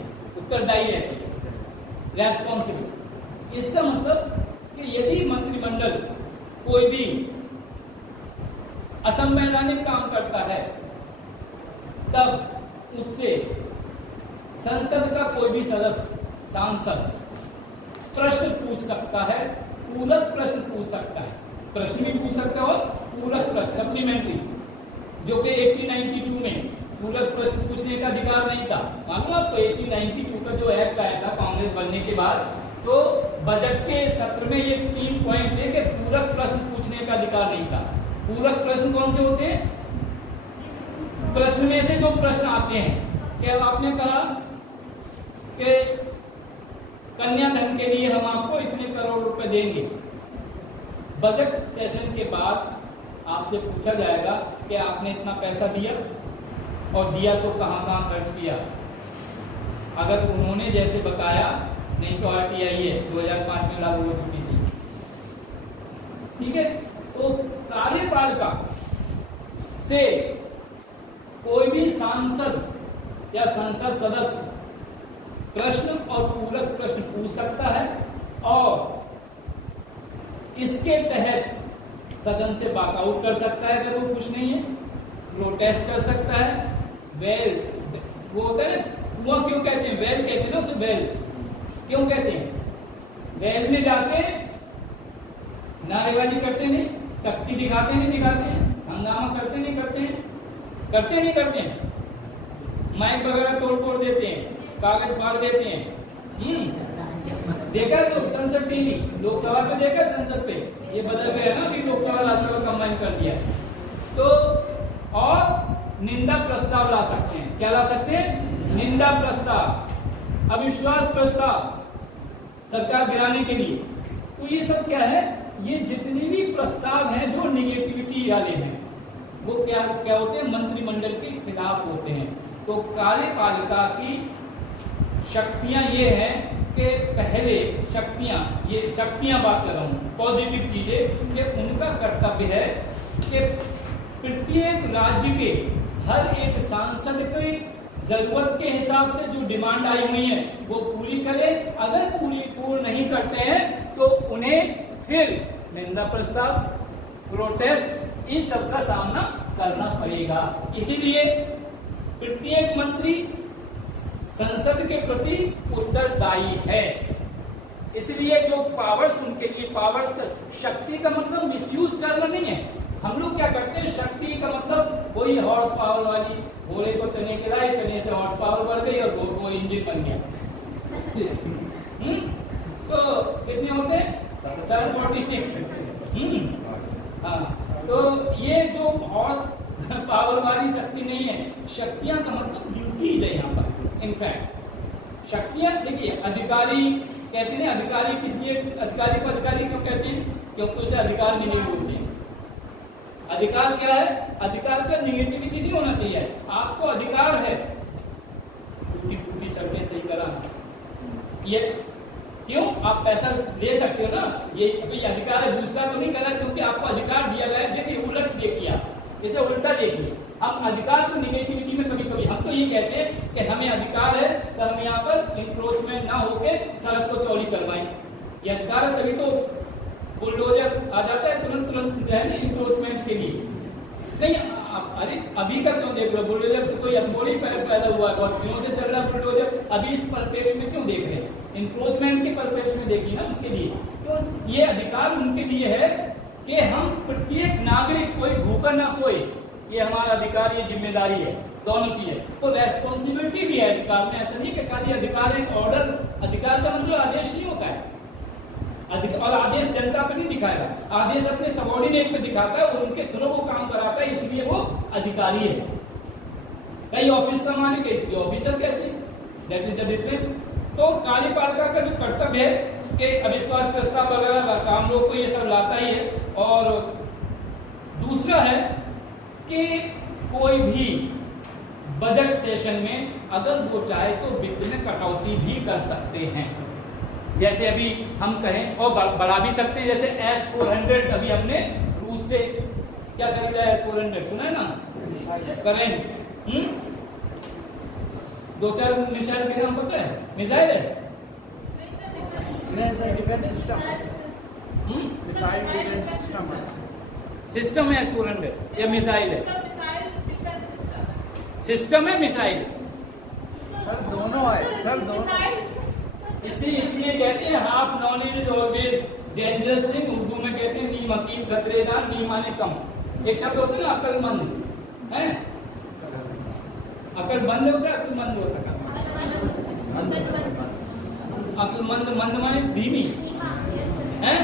रेस्पॉन्सिबल। इसका मतलब कि यदि मंत्रिमंडल कोई भी असंवैधानिक काम करता है, तब उससे संसद का कोई भी सदस्य, सांसद प्रश्न पूछ सकता है, पूरक प्रश्न पूछ सकता है, प्रश्न भी पूछ सकता है और पूरक प्रश्न सप्लीमेंट्री, जो कि 1892 में पूरक प्रश्न पूछने का अधिकार नहीं था। मालूम आपको 1892 का जो एक्ट आया था कांग्रेस बनने के बाद, तो बजट के सत्र में ये 3 पॉइंट थे कि पूरक प्रश्न पूछने का अधिकार नहीं था। पूरक प्रश्न कौन से होते हैं? प्रश्न में से जो प्रश्न आते हैं, क्या आपने कहा कि कन्याधन के लिए हम आपको इतने करोड़ रुपए देंगे, बजट सेशन के बाद आपसे पूछा जाएगा कि आपने इतना पैसा दिया, और दिया तो कहां कहां खर्च किया। अगर उन्होंने जैसे बताया, नहीं तो RTI है 2005 में लागू हो चुकी थी, ठीक है। तो कार्यपालिका से कोई भी सांसद या संसद सदस्य प्रश्न और पूरक प्रश्न पूछ सकता है, और इसके तहत सदन से वॉकआउट कर सकता है अगर वो खुश नहीं है, प्रोटेस्ट कर सकता है। वेल, वो होता है कुआं क्यों कहते हैं, वेल कहते हैं ना उसे, वेल क्यों कहते हैं? वेल में जाते हैं, नारेबाजी करते नहीं, तख्ती दिखाते नहीं दिखाते हैं, हंगामा करते नहीं करते हैं, माइक वगैरह तोड़ देते हैं, कागज फाड़ देते हैं। देखा तो संसद टीवी लोकसभा पे देखा, संसद पे ये बदल गया ना, कि लोकसभा राज्यसभा कंबाइन कर दिया। तो और निंदा प्रस्ताव ला सकते हैं, क्या ला सकते हैं? निंदा प्रस्ताव, अविश्वास प्रस्ताव सरकार गिराने के लिए। तो ये सब क्या है, ये जितने भी प्रस्ताव हैं जो निगेटिविटी वाले हैं, वो क्या होते हैं? मंत्रिमंडल के खिलाफ होते हैं। तो कार्यपालिका की शक्तियां ये हैं कि पहले शक्तियां बात कर रहा हूं, पॉजिटिव चीजें, कि उनका कर्तव्य है कि प्रत्येक राज्य के हर एक सांसद की जरूरत के हिसाब से जो डिमांड आई हुई है वो पूरी करें। अगर पूर्ण नहीं करते हैं तो उन्हें फिर निंदा प्रस्ताव, प्रोटेस्ट, इन सब का सामना करना पड़ेगा। इसीलिए प्रत्येक मंत्री संसद के प्रति उत्तरदायी है। इसलिए जो पावर्स उनके लिए, पावर्स शक्ति का मतलब मिसयूज करना नहीं है। हम लोग क्या करते हैं, शक्ति का मतलब वही हॉर्स पावर वाली, घोड़े को चने खिलाए, चने से हॉर्स पावर बढ़ गई और वो इंजन बन गया। तो कितने होते हैं? 746। हाँ, तो ये जो हॉर्स पावर वाली शक्ति नहीं है। शक्तियां का मतलब ड्यूटीज है यहाँ पर। इनफैक्ट शक्तियां, देखिए अधिकारी कहते हैं, अधिकारी किस लिए अधिकारी को अधिकारी क्यों कहते हैं? क्योंकि उसे अधिकार में नहीं बोलते। अधिकार क्या है? अधिकार का निगेटिविटी नहीं होना चाहिए। आपको अधिकार है टूटी फूटी सड़कें सही कराना, ये क्यों? आप पैसा ले सकते हो ना, ये कोई अधिकार है, दूसरा तो नहीं करा, क्योंकि आपको अधिकार दिया गया है। देखिए उलट देखिए, आप इसे उल्टा देखिए। हम अधिकार को निगेटिविटी में कभी कभी हम तो ये कहते हैं कि हमें अधिकार है तो हम यहाँ पर इंक्रोचमेंट ना होके सड़क को चौड़ी करवाएं। ये अधिकार है, तभी तो बुलडोजर आ जाता है तुरंत है ना इंक्रोचमेंट के लिए। नहीं अरे अभी का क्यों देख रहे हो? बुलडोजर तो कोई अब थोड़ी पैदा हुआ है, बहुत दिनों से चल रहा है बुलडोजर। अभी इस परिप्रेक्ष्य में क्यों देख रहे हैं? इंक्रोचमेंट के परिप्रेक्ष्य में देखिए ना उसके लिए। तो ये अधिकार उनके लिए है कि हम प्रत्येक नागरिक कोई भूखा ना सोए, ये हमारा अधिकार, ये जिम्मेदारी है, दोनों चीजें। तो रेस्पॉन्सिबिलिटी भी है अधिकार में। ऐसा नहीं कि खाली अधिकार है, ऑर्डर, अधिकार का मतलब आदेश नहीं होता है। और आदेश जनता पे नहीं दिखाएगा, आदेश अपने सबॉर्डिनेट पे दिखाता है और उनके थ्रू वो काम कराता है, इसलिए वो अधिकारी है। कई ऑफिस का मालिक है, इसलिए ऑफिसर कहते हैं। That is the difference. तो कार्यपालिका का जो कर्तव्य है कि अविश्वास प्रस्ताव वगैरह काम लोग को ये सब लाता ही है। और दूसरा है कि कोई भी बजट सेशन में अगर वो चाहे तो वित्त में कटौती भी कर सकते हैं। जैसे अभी हम कहें और बढ़ा भी सकते हैं, जैसे S-400 अभी हमने रूस से क्या खरीदा है? S-400 सुना है ना, करेंट। दो चार मिसाइल के नाम पता है? मिसाइल है, defence system, missile defence system system है S-400 या मिसाइल है? सिस्टम है, मिसाइल सर दोनों है सर, दोनों। इसलिए कहते हैं half knowledge is always dangerous thing. Urdu में कहते हैं नी मकीन खतरेदार, नी माने कम। एक शब्द होता है ना अक्लमंद, है? अक्लमंद होता है, अक्लमंद होता है, अक्लमंद, मंद माने धीमी, है?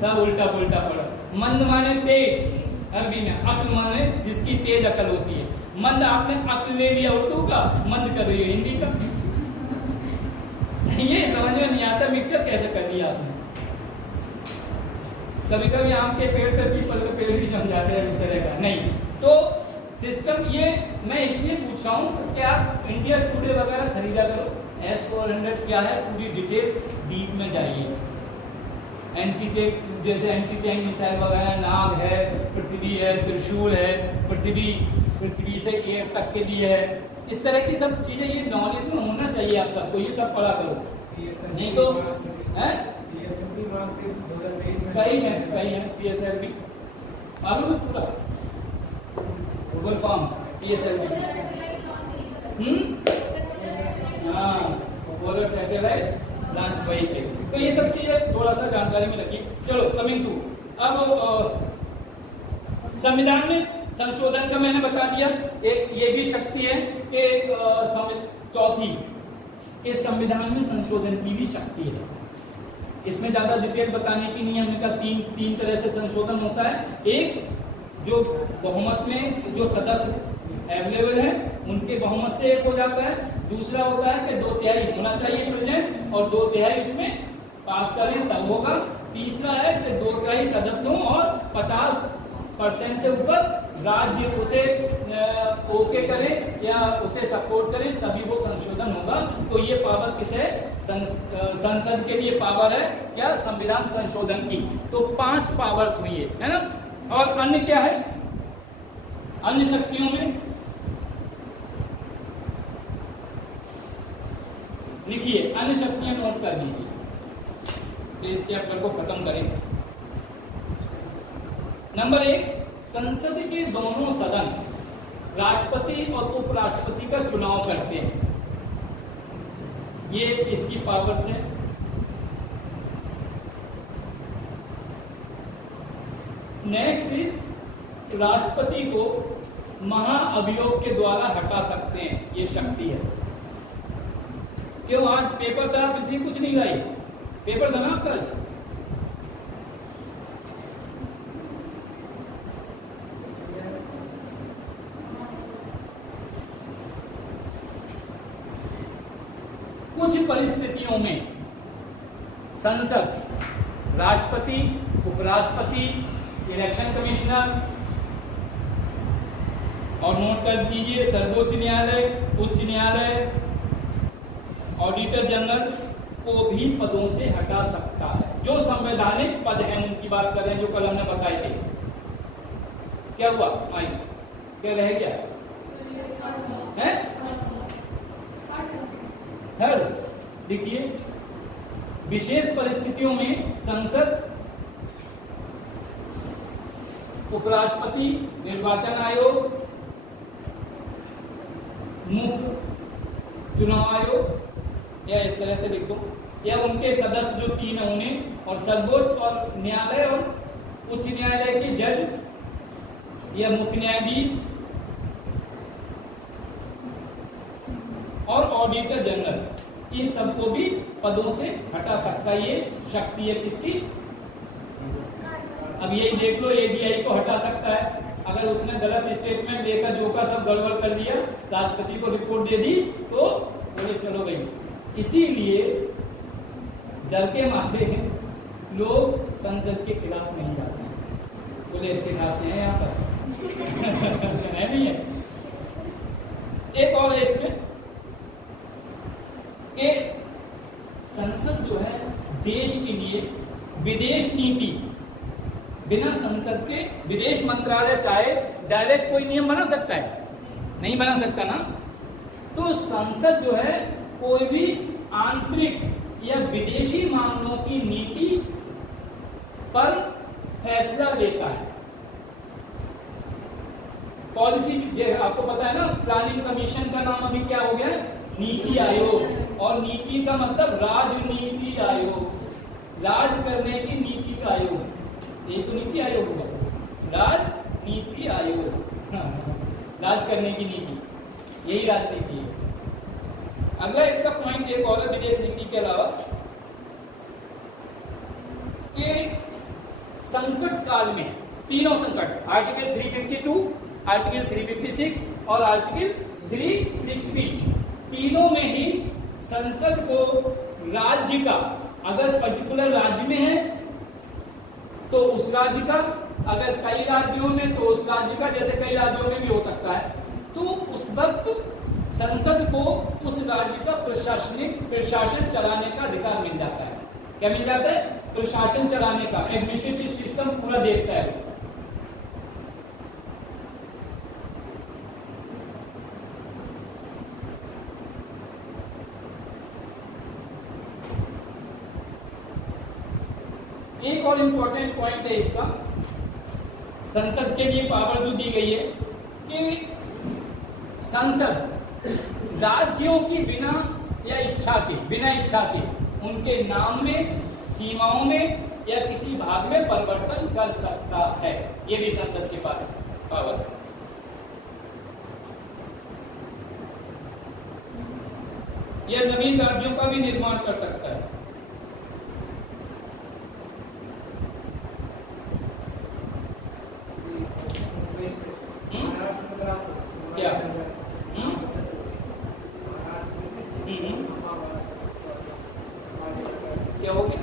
सब उल्टा पुल्टा पड़ा। मंद माने तेज अरबी में, अक्ल माने जिसकी तेज अकल होती है। मंद आपने अक्ल ले लिया उर्दू का, मंद कर रही है हिंदी का। ये समझ में नहीं आता मिक्सचर कैसे कर दिया आपने। कभी कभी आम के पेड़ पे पीपल के पेड़ भी जम जाते हैं इस तरह का। नहीं तो सिस्टम, ये मैं इसलिए पूछ रहा हूँ कि आप इंडिया टुडे वगैरह खरीदा करो। S-400 क्या है, पूरी डिटेल डीप में जाइए। एंटी टैंक, जैसे एंटी टैंक मिसाइल वगैरह, नाग है, पृथ्वी है, त्रिशूल है, पृथ्वी से एयर तक के लिए है। इस तरह की सब चीजें ये नॉलेज में होना चाहिए आप सबको, ये सब पढ़ा करो। नहीं तो कई है PSLV मालूम है पूरा गूगल फॉर्म PSLV। हाँ, पोलर सैटेलाइट लॉन्च व्हीकल। तो ये सब चीजें थोड़ा सा जानकारी में रखिए। चलो कमिंग टू, अब संविधान में संशोधन का मैंने बता दिया। एक ये भी शक्ति है कि चौथी, इस संविधान में संशोधन की भी शक्ति है। इसमें ज्यादा डिटेल बताने की नहीं, हमने कहा तीन तरह से संशोधन होता है। एक जो बहुमत में जो सदस्य अवेलेबल है उनके बहुमत से एक हो जाता है। दूसरा होता है कि 2/3 होना चाहिए प्रेजेंट और 2/3 उसमें पास करें तब होगा। तीसरा है कि 2/3 सदस्यों और 50% से ऊपर राज्य उसे ओके करें या उसे सपोर्ट करें तभी वो संशोधन होगा। तो ये पावर किसे? संसद के लिए पावर है क्या? संविधान संशोधन की। तो 5 पावर्स हुई है ना। और अन्य क्या है? अन्य शक्तियों में लिखिए, अन्य शक्तियां नोट कर लीजिए। तो इस चैप्टर को खत्म करें। नंबर 1, संसद के दोनों सदन राष्ट्रपति और उपराष्ट्रपति का चुनाव करते हैं। ये इसकी पावर्स है। नेक्स्ट, राष्ट्रपति को महाअभियोग के द्वारा हटा सकते हैं, ये शक्ति है। क्यों? आज पेपर था, आप इसलिए कुछ नहीं लाई? पेपर था ना आपका? कुछ परिस्थितियों में संसद, राष्ट्रपति, उपराष्ट्रपति, इलेक्शन कमिश्नर और नोट कर दीजिए सर्वोच्च न्यायालय, उच्च न्यायालय, ऑडिटर जनरल को भी पदों से हटा सकता है। जो संवैधानिक पद हैं उनकी बात कर रहे हैं, जो कल हमने बताए थे। क्या हुआ माइक, क्या रह गया है? थर्ड देखिए, विशेष परिस्थितियों में संसद, उपराष्ट्रपति, निर्वाचन आयोग, मुख्य चुनाव आयोग, या इस तरह से लिख दो, या उनके सदस्य जो 3 हैं उन्हें, और सर्वोच्च और न्यायालय और उच्च न्यायालय के जज या मुख्य न्यायाधीश और ऑडिटर जनरल, इन सबको भी पदों से हटा सकता है। ये शक्ति है किसकी? अब यही देख लो, एजीआई को हटा सकता है अगर उसने गलत स्टेटमेंट लेकर जो का सब गड़बड़ कर दिया, राष्ट्रपति को रिपोर्ट दे दी तो बोले चलो भाई। इसीलिए डर के मारे लोग संसद के खिलाफ नहीं जाते हैं, बोले अच्छे खासे हैं यहाँ पर है नहीं है। एक और है इसमें कि संसद जो है देश के लिए विदेश नीति, बिना संसद के विदेश मंत्रालय चाहे डायरेक्ट कोई नियम बना सकता है? नहीं बना सकता ना। तो संसद जो है कोई भी आंतरिक या विदेशी मामलों की नीति पर फैसला लेता है। पॉलिसी, आपको पता है ना, प्लानिंग कमीशन का नाम अभी क्या हो गया है? नीति आयोग। और नीति का मतलब राजनीति आयोग, राज करने की नीति का आयोग। ये तो नीति आयोग हुआ, राजनीति आयोग, राज करने की नीति, यही राजनीति है। अगला इसका पॉइंट एक और विदेश नीति के अलावा कि संकट काल में तीनों संकट, आर्टिकल 352, आर्टिकल 356 और आर्टिकल 360, तीनों में ही संसद को राज्य का, अगर पर्टिकुलर राज्य में है तो उस राज्य का, अगर कई राज्यों में तो उस राज्य का, जैसे कई राज्यों में भी हो सकता है, तो उस वक्त संसद को उस राज्य का प्रशासन चलाने का अधिकार मिल जाता है। क्या मिल जाता है? प्रशासन चलाने का, एडमिनिस्ट्रेटिव सिस्टम पूरा देखता है। एक और इंपॉर्टेंट पॉइंट है इसका, संसद के लिए पावर जो दी गई है कि संसद राज्यों की बिना इच्छा के उनके नाम में, सीमाओं में या किसी भाग में परिवर्तन कर सकता है। ये भी संसद के पास पावर है। यह नवीन राज्यों का भी निर्माण कर सकता है। क्या क्या हो गया?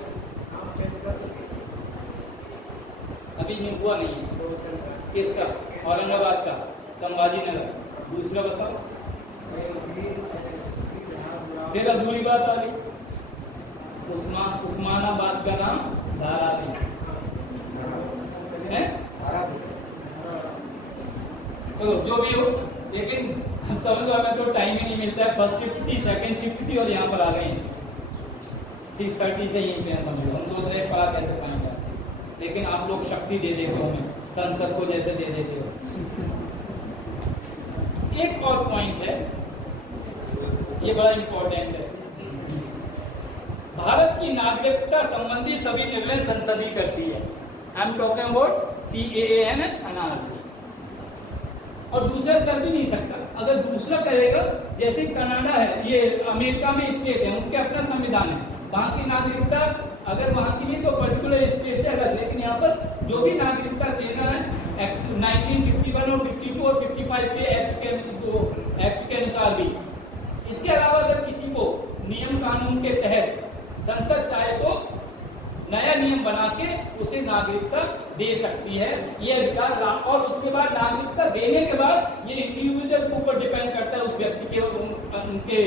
अभी नहीं हुआ, नहीं है। किसका? औरंगाबाद का, संभाजी नगर। दूसरा बताओ, फिर अधूरी बात आ गई। उस्मानाबाद का नाम धारावी है। चलो जो भी हो, लेकिन हम समझ लो हमें तो टाइम ही नहीं मिलता है। फर्स्ट शिफ्ट थी, सेकंड शिफ्ट थी और यहाँ पर आ गए 6:30 से यहीं पे समझ लो। हम सोच रहे हैं पढ़ा कैसे पाएंगे, लेकिन आप लोग शक्ति दे देते हो हमें, संसद को जैसे दे देते हो। एक और पॉइंट है, ये बड़ा इंपॉर्टेंट है। भारत की नागरिकता संबंधी सभी निर्णय संसद ही करती है। I am talking about CAA and NRC। और दूसरा कर भी नहीं सकता। अगर दूसरा करेगा, जैसे कनाडा है, ये अमेरिका में स्टेट है, उनके अपना संविधान है, वहां की नागरिकता अगर वहां की नहीं तो पर्टिकुलर स्टेट से अलग। लेकिन यहाँ पर जो भी नागरिकता देना है 1951 और 52 और 55 के एक्ट के अनुसार भी। इसके अलावा अगर किसी को नियम कानून के तहत संसद चाहे तो नया नियम बना के उसे नागरिकता दे सकती है ये अधिकार। और उसके बाद नागरिकता देने के बाद ये इंडिविजुअल के ऊपर डिपेंड करता है, उस व्यक्ति के उनके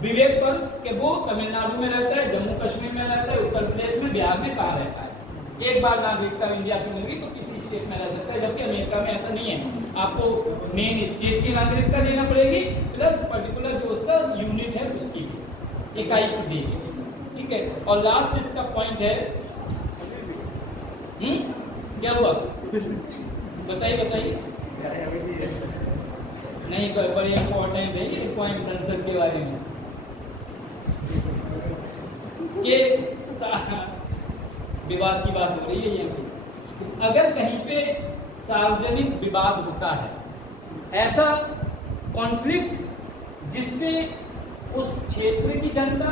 विवेक पर कि वो तमिलनाडु में रहता है, जम्मू कश्मीर में रहता है, उत्तर प्रदेश में, बिहार में कहाँ रहता है। एक बार नागरिकता इंडिया की मिल गई तो किसी स्टेट में रह सकता है, जबकि अमेरिका में ऐसा नहीं है। आपको मेन स्टेट की नागरिकता देना पड़ेगी प्लस पर्टिकुलर जो उसका यूनिट है उसकी इकाई प्रदेश, ठीक है। और लास्ट इसका पॉइंट है, क्या हुआ बताइए। नहीं बड़े इंपॉर्टेंट है ये पॉइंट संसद के बारे में कि विवाद की बात हो रही है। ये अगर कहीं पे सार्वजनिक विवाद होता है, ऐसा कॉन्फ्लिक्ट जिसपे उस क्षेत्र की जनता,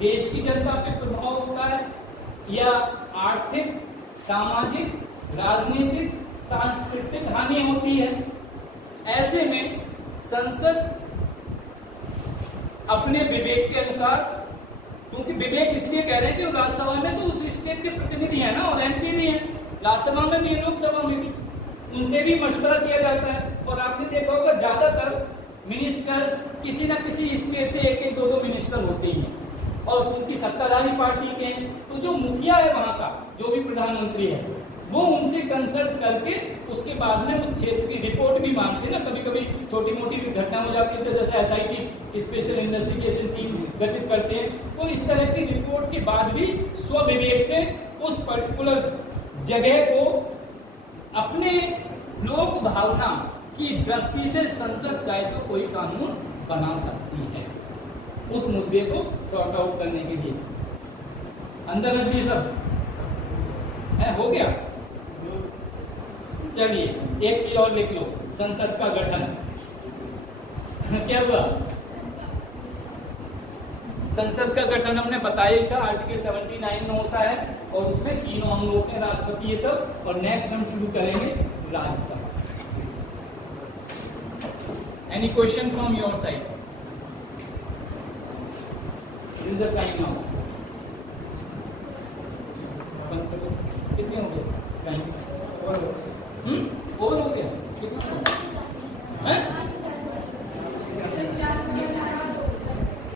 देश की जनता पे प्रभाव होता है या आर्थिक, सामाजिक, राजनीतिक, सांस्कृतिक हानि होती है, ऐसे में संसद अपने विवेक के अनुसार, क्योंकि विवेक इसलिए कह रहे हैं कि राज्यसभा में तो उस स्टेट के प्रतिनिधि हैं ना, और एमपी भी हैं, राज्यसभा में भी, लोकसभा में भी, उनसे भी मशवरा किया जाता है। और आपने देखा होगा ज्यादातर मिनिस्टर्स किसी ना किसी स्टेट से एक दो मिनिस्टर होते ही हैं, और उनकी सत्ताधारी पार्टी के हैं, तो जो मुखिया है वहां का, जो भी प्रधानमंत्री है, वो उनसे कंसल्ट करके उसके बाद में उस क्षेत्र की रिपोर्ट भी मांगते हैं ना। कभी कभी छोटी मोटी भी घटना हो जाती है तो जैसे SIT स्पेशल इन्वेस्टिगेशन टीम गठित करते हैं, तो इस तरह की रिपोर्ट के बाद भी स्वविवेक से उस पर्टिकुलर जगह को अपने लोक भावना की दृष्टि से संसद चाहे तो कोई कानून बना सकती है उस मुद्दे को सॉर्ट आउट करने के लिए। अंदर रख दिए सब है, हो गया। चलिए एक चीज और लिख लो, संसद का गठन क्या हुआ। संसद का गठन हमने बताया था आर्टिकल 79 में होता है, और उसमें तीनों अंग होते हैं, राष्ट्रपति ये सब। और नेक्स्ट हम शुरू करेंगे Rajya Sabha. Any question from your side? Is the time now? कितने हो गए टाइम? ओवर हो गया कितना?